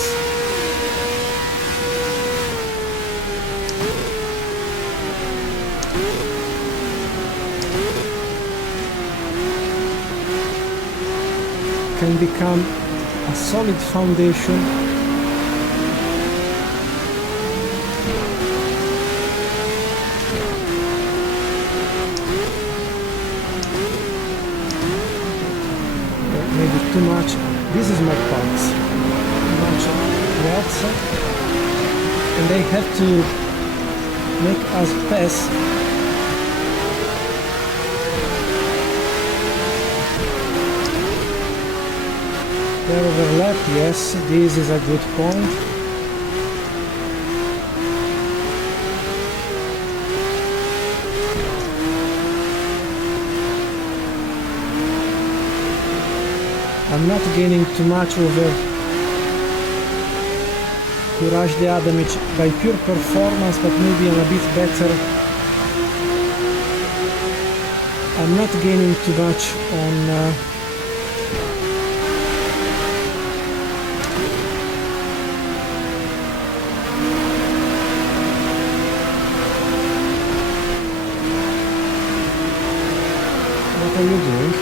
Can become a solid foundation maybe too much. This is my parts, too much reds, and they have to make us pass. Their overlap, yes, this is a good point. I'm not gaining too much over Courage the Adamic by pure performance, but maybe I'm a bit better. I'm not gaining too much on what are you doing?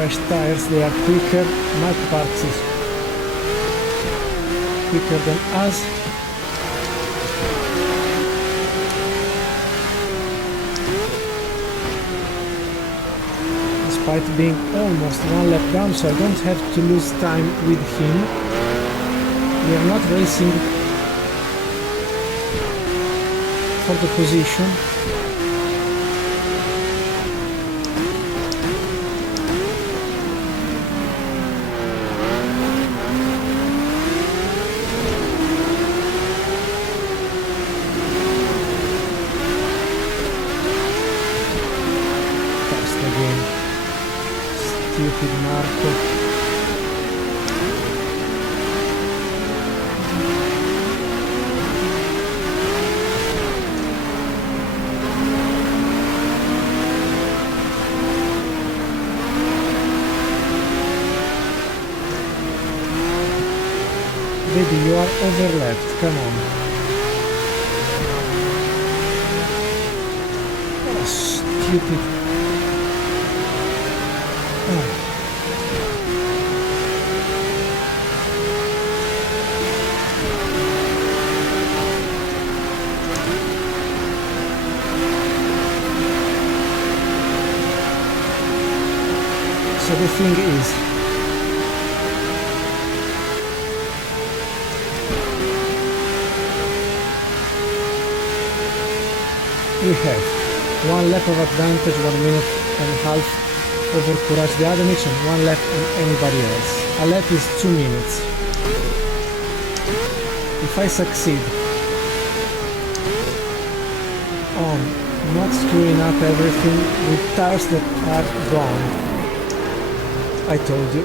fresh tires, they are quicker. Mike Parks is quicker than us. Despite being almost one lap down, so I don't have to lose time with him. We are not racing for the position. Stupid Marco. Baby, you are overlapped, come on. Oh, stupid. Oh. So the thing is, we have 1 lap of advantage, 1 minute and a half over Courage the Adamich, and 1 lap on anybody else. A lap is 2 minutes. If I succeed on not screwing up everything with tires that are gone, I told you.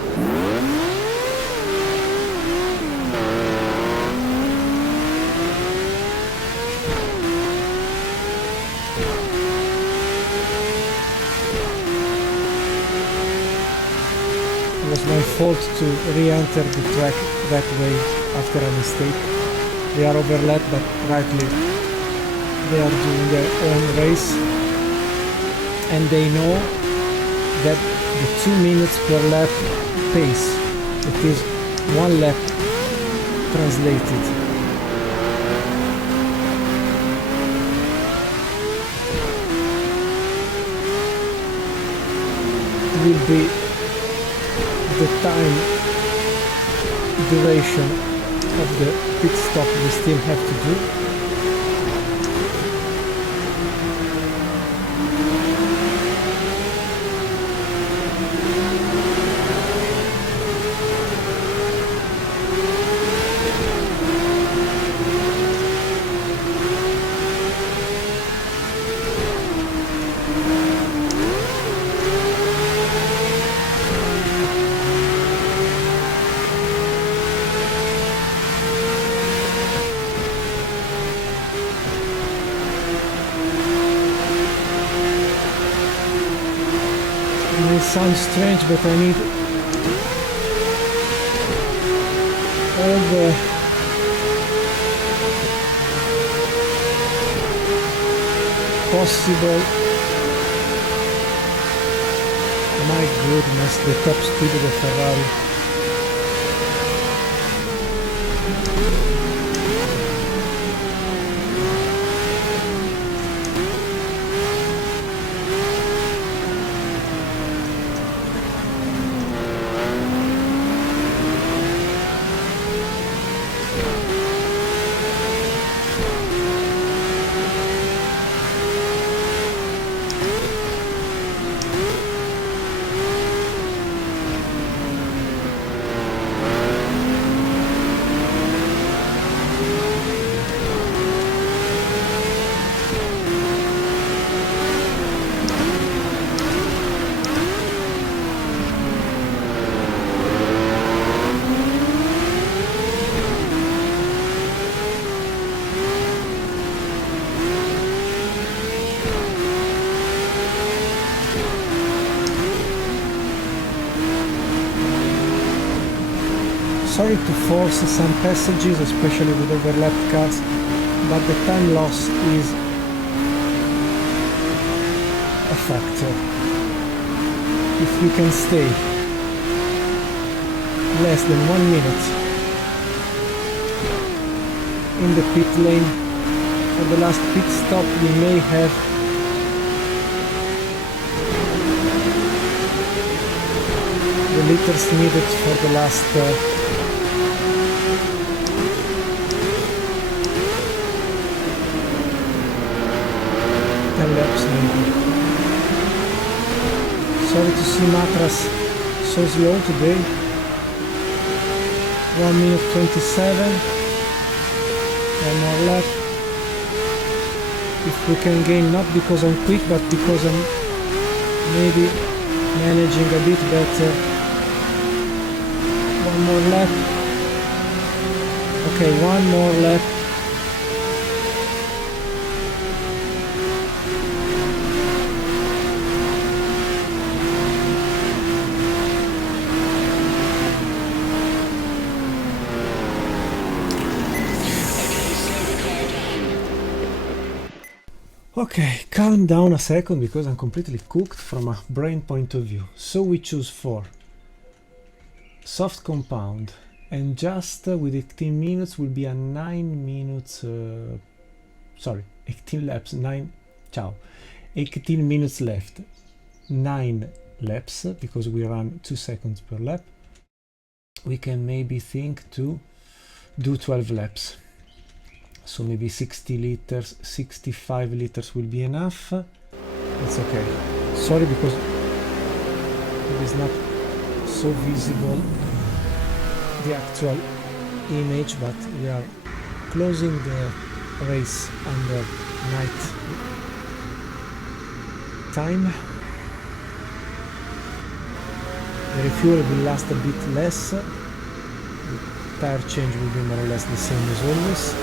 It was my fault to re-enter the track that way after a mistake. They are overlapped, but rightly they are doing their own race, and they know that the 2 minutes per lap pace, it is 1 lap translated. Will be the time duration of the pit stop we still have to do. It sounds strange, but I need all the possible, my goodness, the top speed of the Ferrari. Sorry to force some passages, especially with overlapped cars, but the time loss is a factor. if we can stay less than 1 minute in the pit lane for the last pit stop, we may have the liters needed for the last 10 laps maybe. Sorry to see Matras so slow today. 1 minute 27. One more lap. If we can gain, not because I'm quick, but because I'm maybe managing a bit better. One more lap. Okay, one more lap. Okay, calm down a second because I'm completely cooked from a brain point of view. So we choose for soft compound, and just with 18 minutes will be a 9 minutes, sorry, 18 laps, 18 minutes left, 9 laps, because we run 2 seconds per lap. We can maybe think to do 12 laps. So maybe 60 liters, 65 liters will be enough. It's okay. Sorry because it is not so visible the actual image, but we are closing the race under night time. The refuel will last a bit less. The tire change will be more or less the same as always.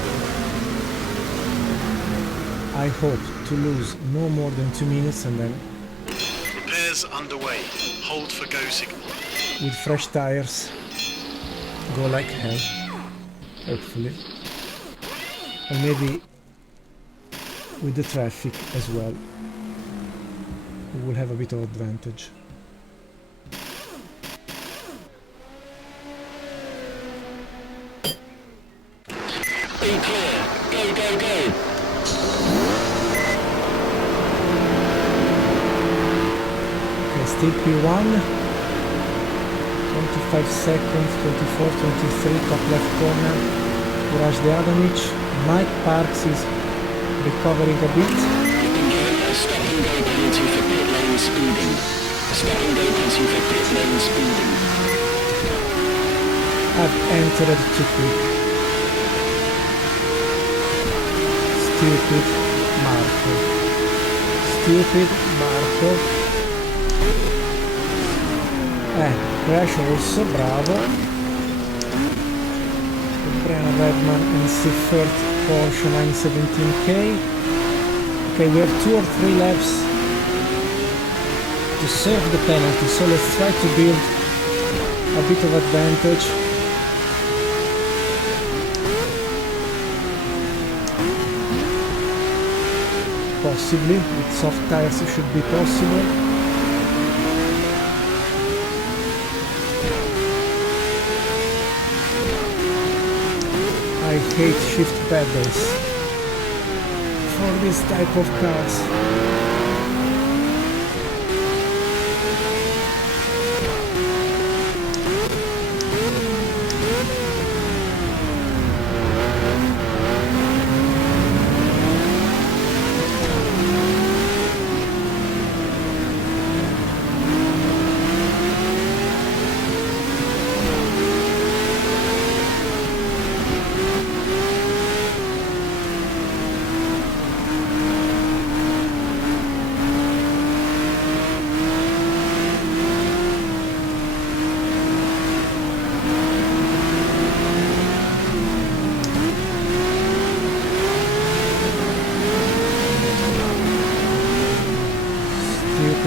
I hope to lose no more than 2 minutes, and then repairs underway. Hold for go signal. With fresh tires, go like hell, hopefully. And maybe with the traffic as well, we will have a bit of advantage. Be clear. Go, go, go. Still P1, 25 seconds, 24, 23, top left corner, Courage the Adamic. Mike Parks is recovering a bit. You've been given a stop and go penalty for pit lane speeding. A stop and go penalty for pit lane speeding. I've entered too quick. Stupid Marco. Stupid Marco. Crash also, bravo. Brian Redman and Siffert Porsche 917K. Okay, we have 2 or 3 laps to save the penalty, so let's try to build a bit of advantage. Possibly, with soft tires it should be possible. I hate shift pedals for this type of cars.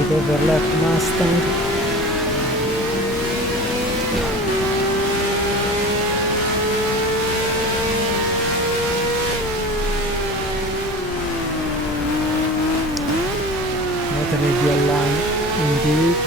Overlap Mustang. Not an ideal line indeed.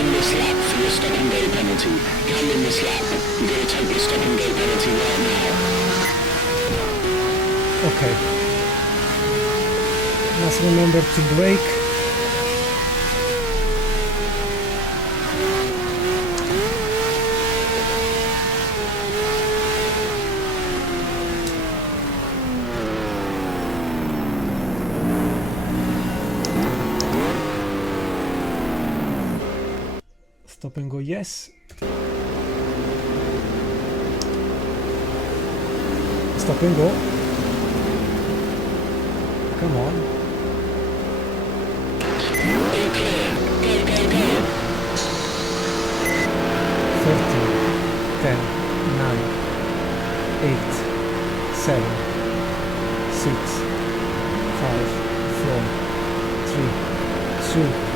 in this lap for your stop and go penalty. Come in this lap. You're going to take your stop and go penalty right now. Okay. Must remember to brake. Stop and go, yes. Stop and go. Come on. All clear. Go, go, go. 13, 10, 9, 8, 7, 6, 5, 4, 3, 2.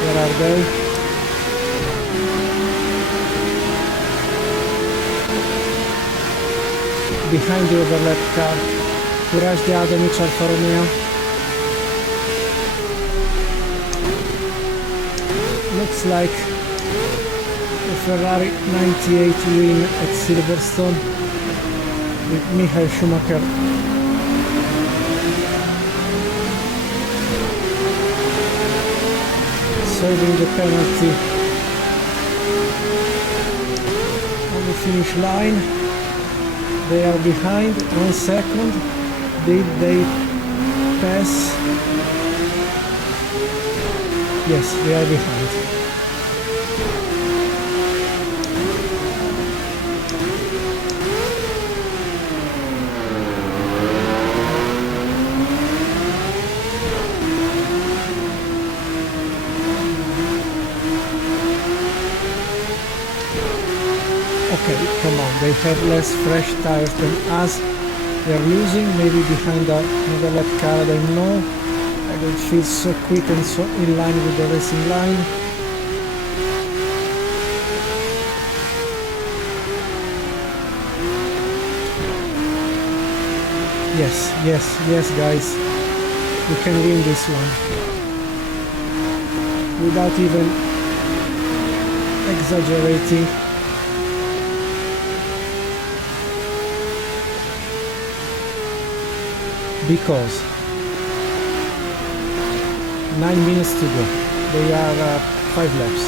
Where are they? Behind the overlap car. Courage the Adamic Alfa Romeo. Looks like a Ferrari 98 win at Silverstone with Michael Schumacher. Serving the penalty on the finish line. They are behind, 1 second. Did they pass? Yes, they are behind. Okay, come on, they have less fresh tires than us. They are losing, maybe behind another lap car, I don't know. I don't feel so quick and so in line with the racing line. Yes, yes, yes guys, we can win this one. Without even exaggerating. Because 9 minutes to go, they are 5 laps.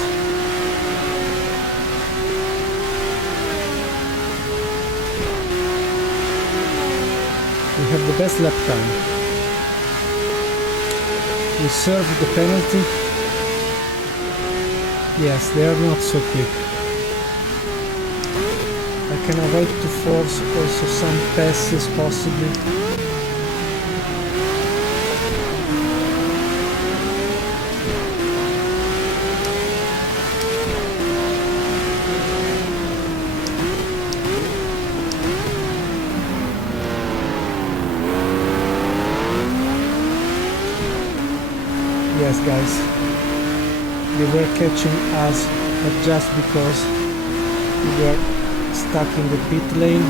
We have the best lap time. We served the penalty. Yes, they are not so quick. I can avoid to force also some passes possibly. Yes guys, they were catching us, but just because we were stuck in the pit lane,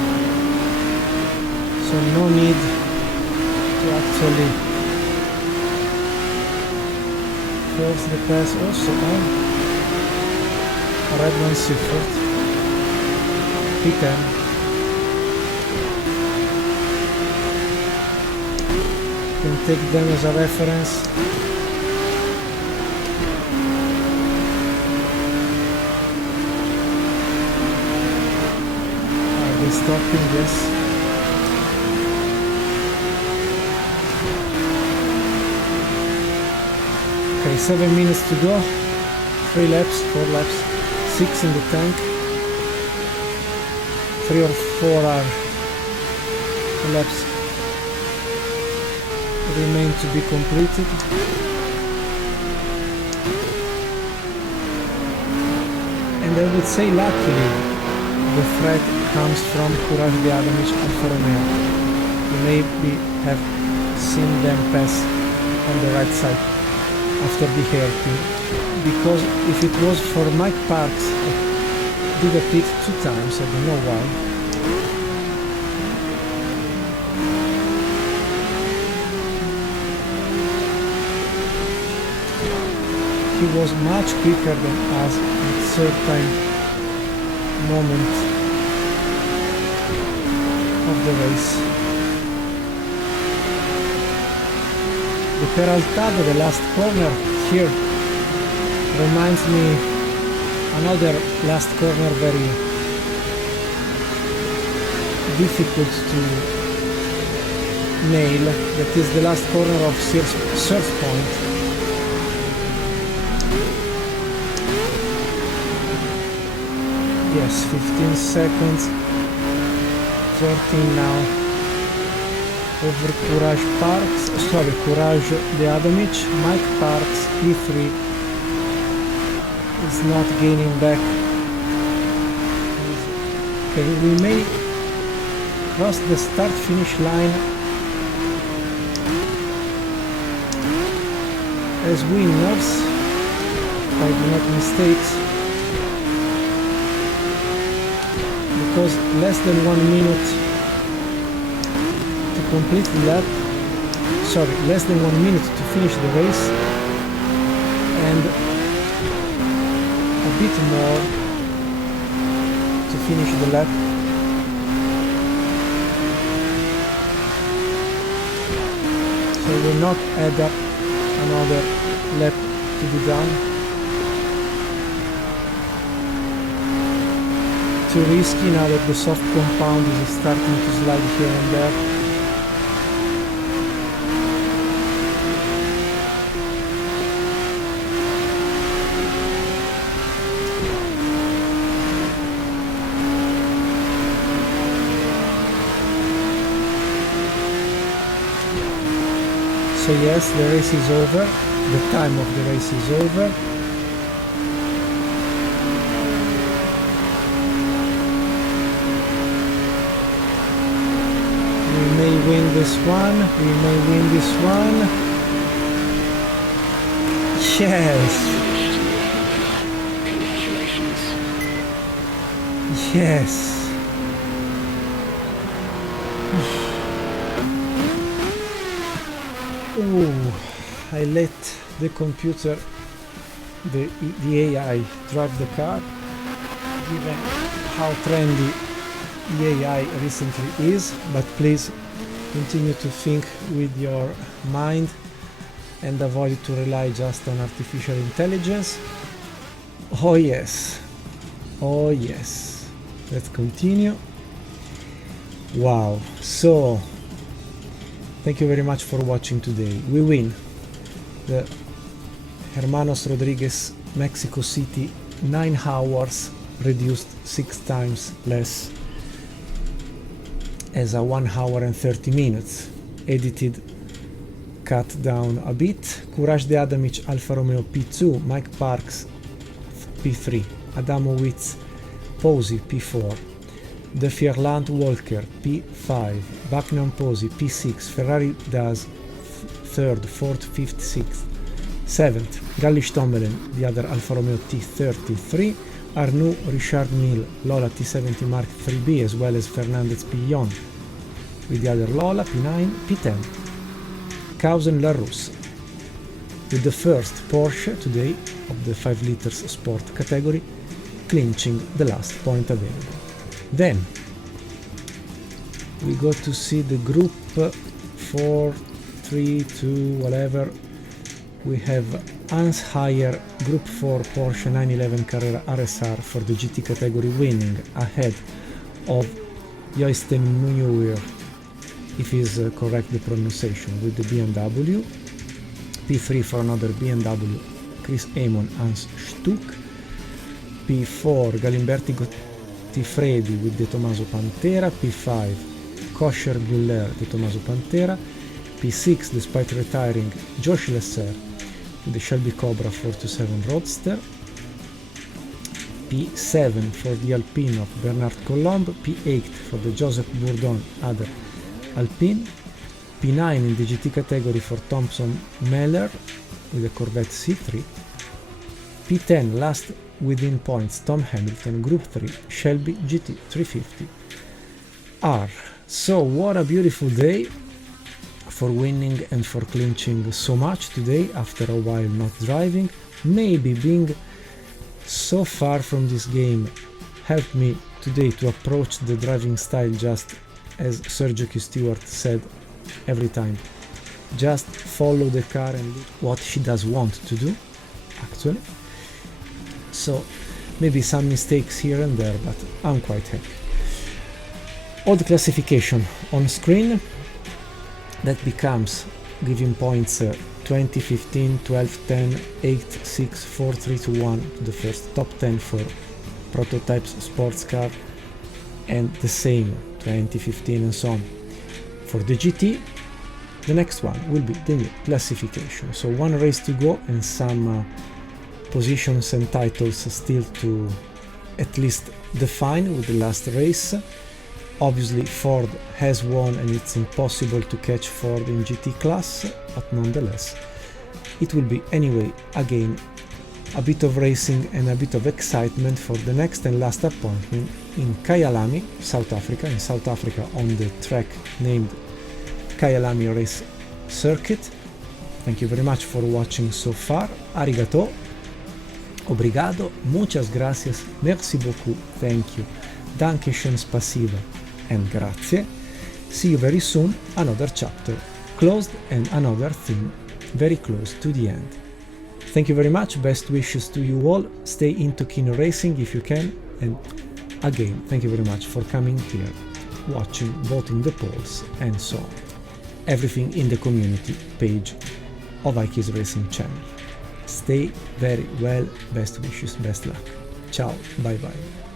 so no need to actually force the pass. Also on Red One Seaford, P10. Can take them as a reference. Stopping, yes. Okay, 7 minutes to go. 3 laps, 4 laps, 6 in the tank. 3 or 4 are laps remain to be completed. And I would say luckily the threat comes from Courage the Adamic Alfa Romeo. You maybe have seen them pass on the right side after the hairpin. Because if it was for Mike Parks, I did a pit 2 times, I don't know why. he was much quicker than us at certain moment of the race. The Peraltada, the last corner here, reminds me another last corner very difficult to nail, that is the last corner of Surf Point. Yes, 15 seconds, 13 now, over Courage Parks, sorry, Courage the Adamic. Mike Parks, P3, is not gaining back. Okay, we may cross the start-finish line as winners, if I do not mistake, because less than 1 minute to complete the lap, sorry, less than 1 minute to finish the race, and a bit more to finish the lap. So we will not add up another lap to be done. Too risky now that the soft compound is starting to slide here and there. So yes, the race is over, the time of the race is over. We may win this one, we may win this one. Yes! Congratulations. Yes! Ooh, I let the computer, the AI drive the car, given how trendy the AI recently is, but please continue to think with your mind and avoid to rely just on artificial intelligence. Oh yes, oh yes, let's continue. Wow, so thank you very much for watching today. We win the Hermanos Rodriguez Mexico City 9 hours reduced 6 times less as a 1 hour and 30 minutes edited, cut down a bit. Courage de Adamic Alfa Romeo P2, Mike Parks P3, Adamowicz Posey P4, De Fierland Walker P5, Bucknam Posey P6, Ferrari does 3rd, 4th, 5th, 6th, 7th, Gallish Tombelen, the other Alfa Romeo T33, Arnoux Richard Mille Lola T70 Mark 3B, as well as Fernandez Pillon with the other Lola P9, P10, Causen Larousse with the first Porsche today of the 5 liters sport category, clinching the last point available. Then we go to see the group 4, 3, 2, whatever. We have Hans Heyer Group 4 Porsche 911 Carrera RSR for the GT category, winning ahead of Joysten Muir, if is correct the pronunciation, with the BMW. P3 for another BMW, Chris Amon, Hans Stuck. P4 Galimberti Tifredi with De Tomaso Pantera. P5 Kosher Buller De Tomaso Pantera. P6, despite retiring, Josh Lesser with the Shelby Cobra 427 Roadster. P7 for the Alpine of Bernard Colombe. P8 for the Joseph Bourdon other Alpine. P9 in the GT category for Thompson Meller with the Corvette C3. P10 last within points, Tom Hamilton, Group 3, Shelby GT350R. So what a beautiful day for winning and for clinching so much today after a while not driving. maybe being so far from this game helped me today to approach the driving style just as Sir Jackie Stewart said every time. Just follow the car and do what she does want to do, actually. So maybe some mistakes here and there, but I'm quite happy. All the classification on screen, that becomes giving points 20, 15, 12, 10, 8, 6, 4, 3, 2, 1 to the first, top 10 for prototypes, sports car, and the same 20, 15 and so on for the GT. The next one will be the new classification. So one race to go and some positions and titles still to at least define with the last race. Obviously Ford has won and it's impossible to catch Ford in GT class, but nonetheless it will be anyway again a bit of racing and a bit of excitement for the next and last appointment in Kyalami, South Africa, on the track named Kyalami Race Circuit. Thank you very much for watching so far. Arigato, obrigado, muchas gracias, merci beaucoup, thank you, danke schön, spasiba, and grazie. See you very soon, another chapter closed and another theme very close to the end. Thank you very much, best wishes to you all, stay into kino racing if you can, and again, thank you very much for coming here, watching, voting the polls, and so on. Everything in the community page of iKeysRacing channel. Stay very well, best wishes, best luck. Ciao, bye bye.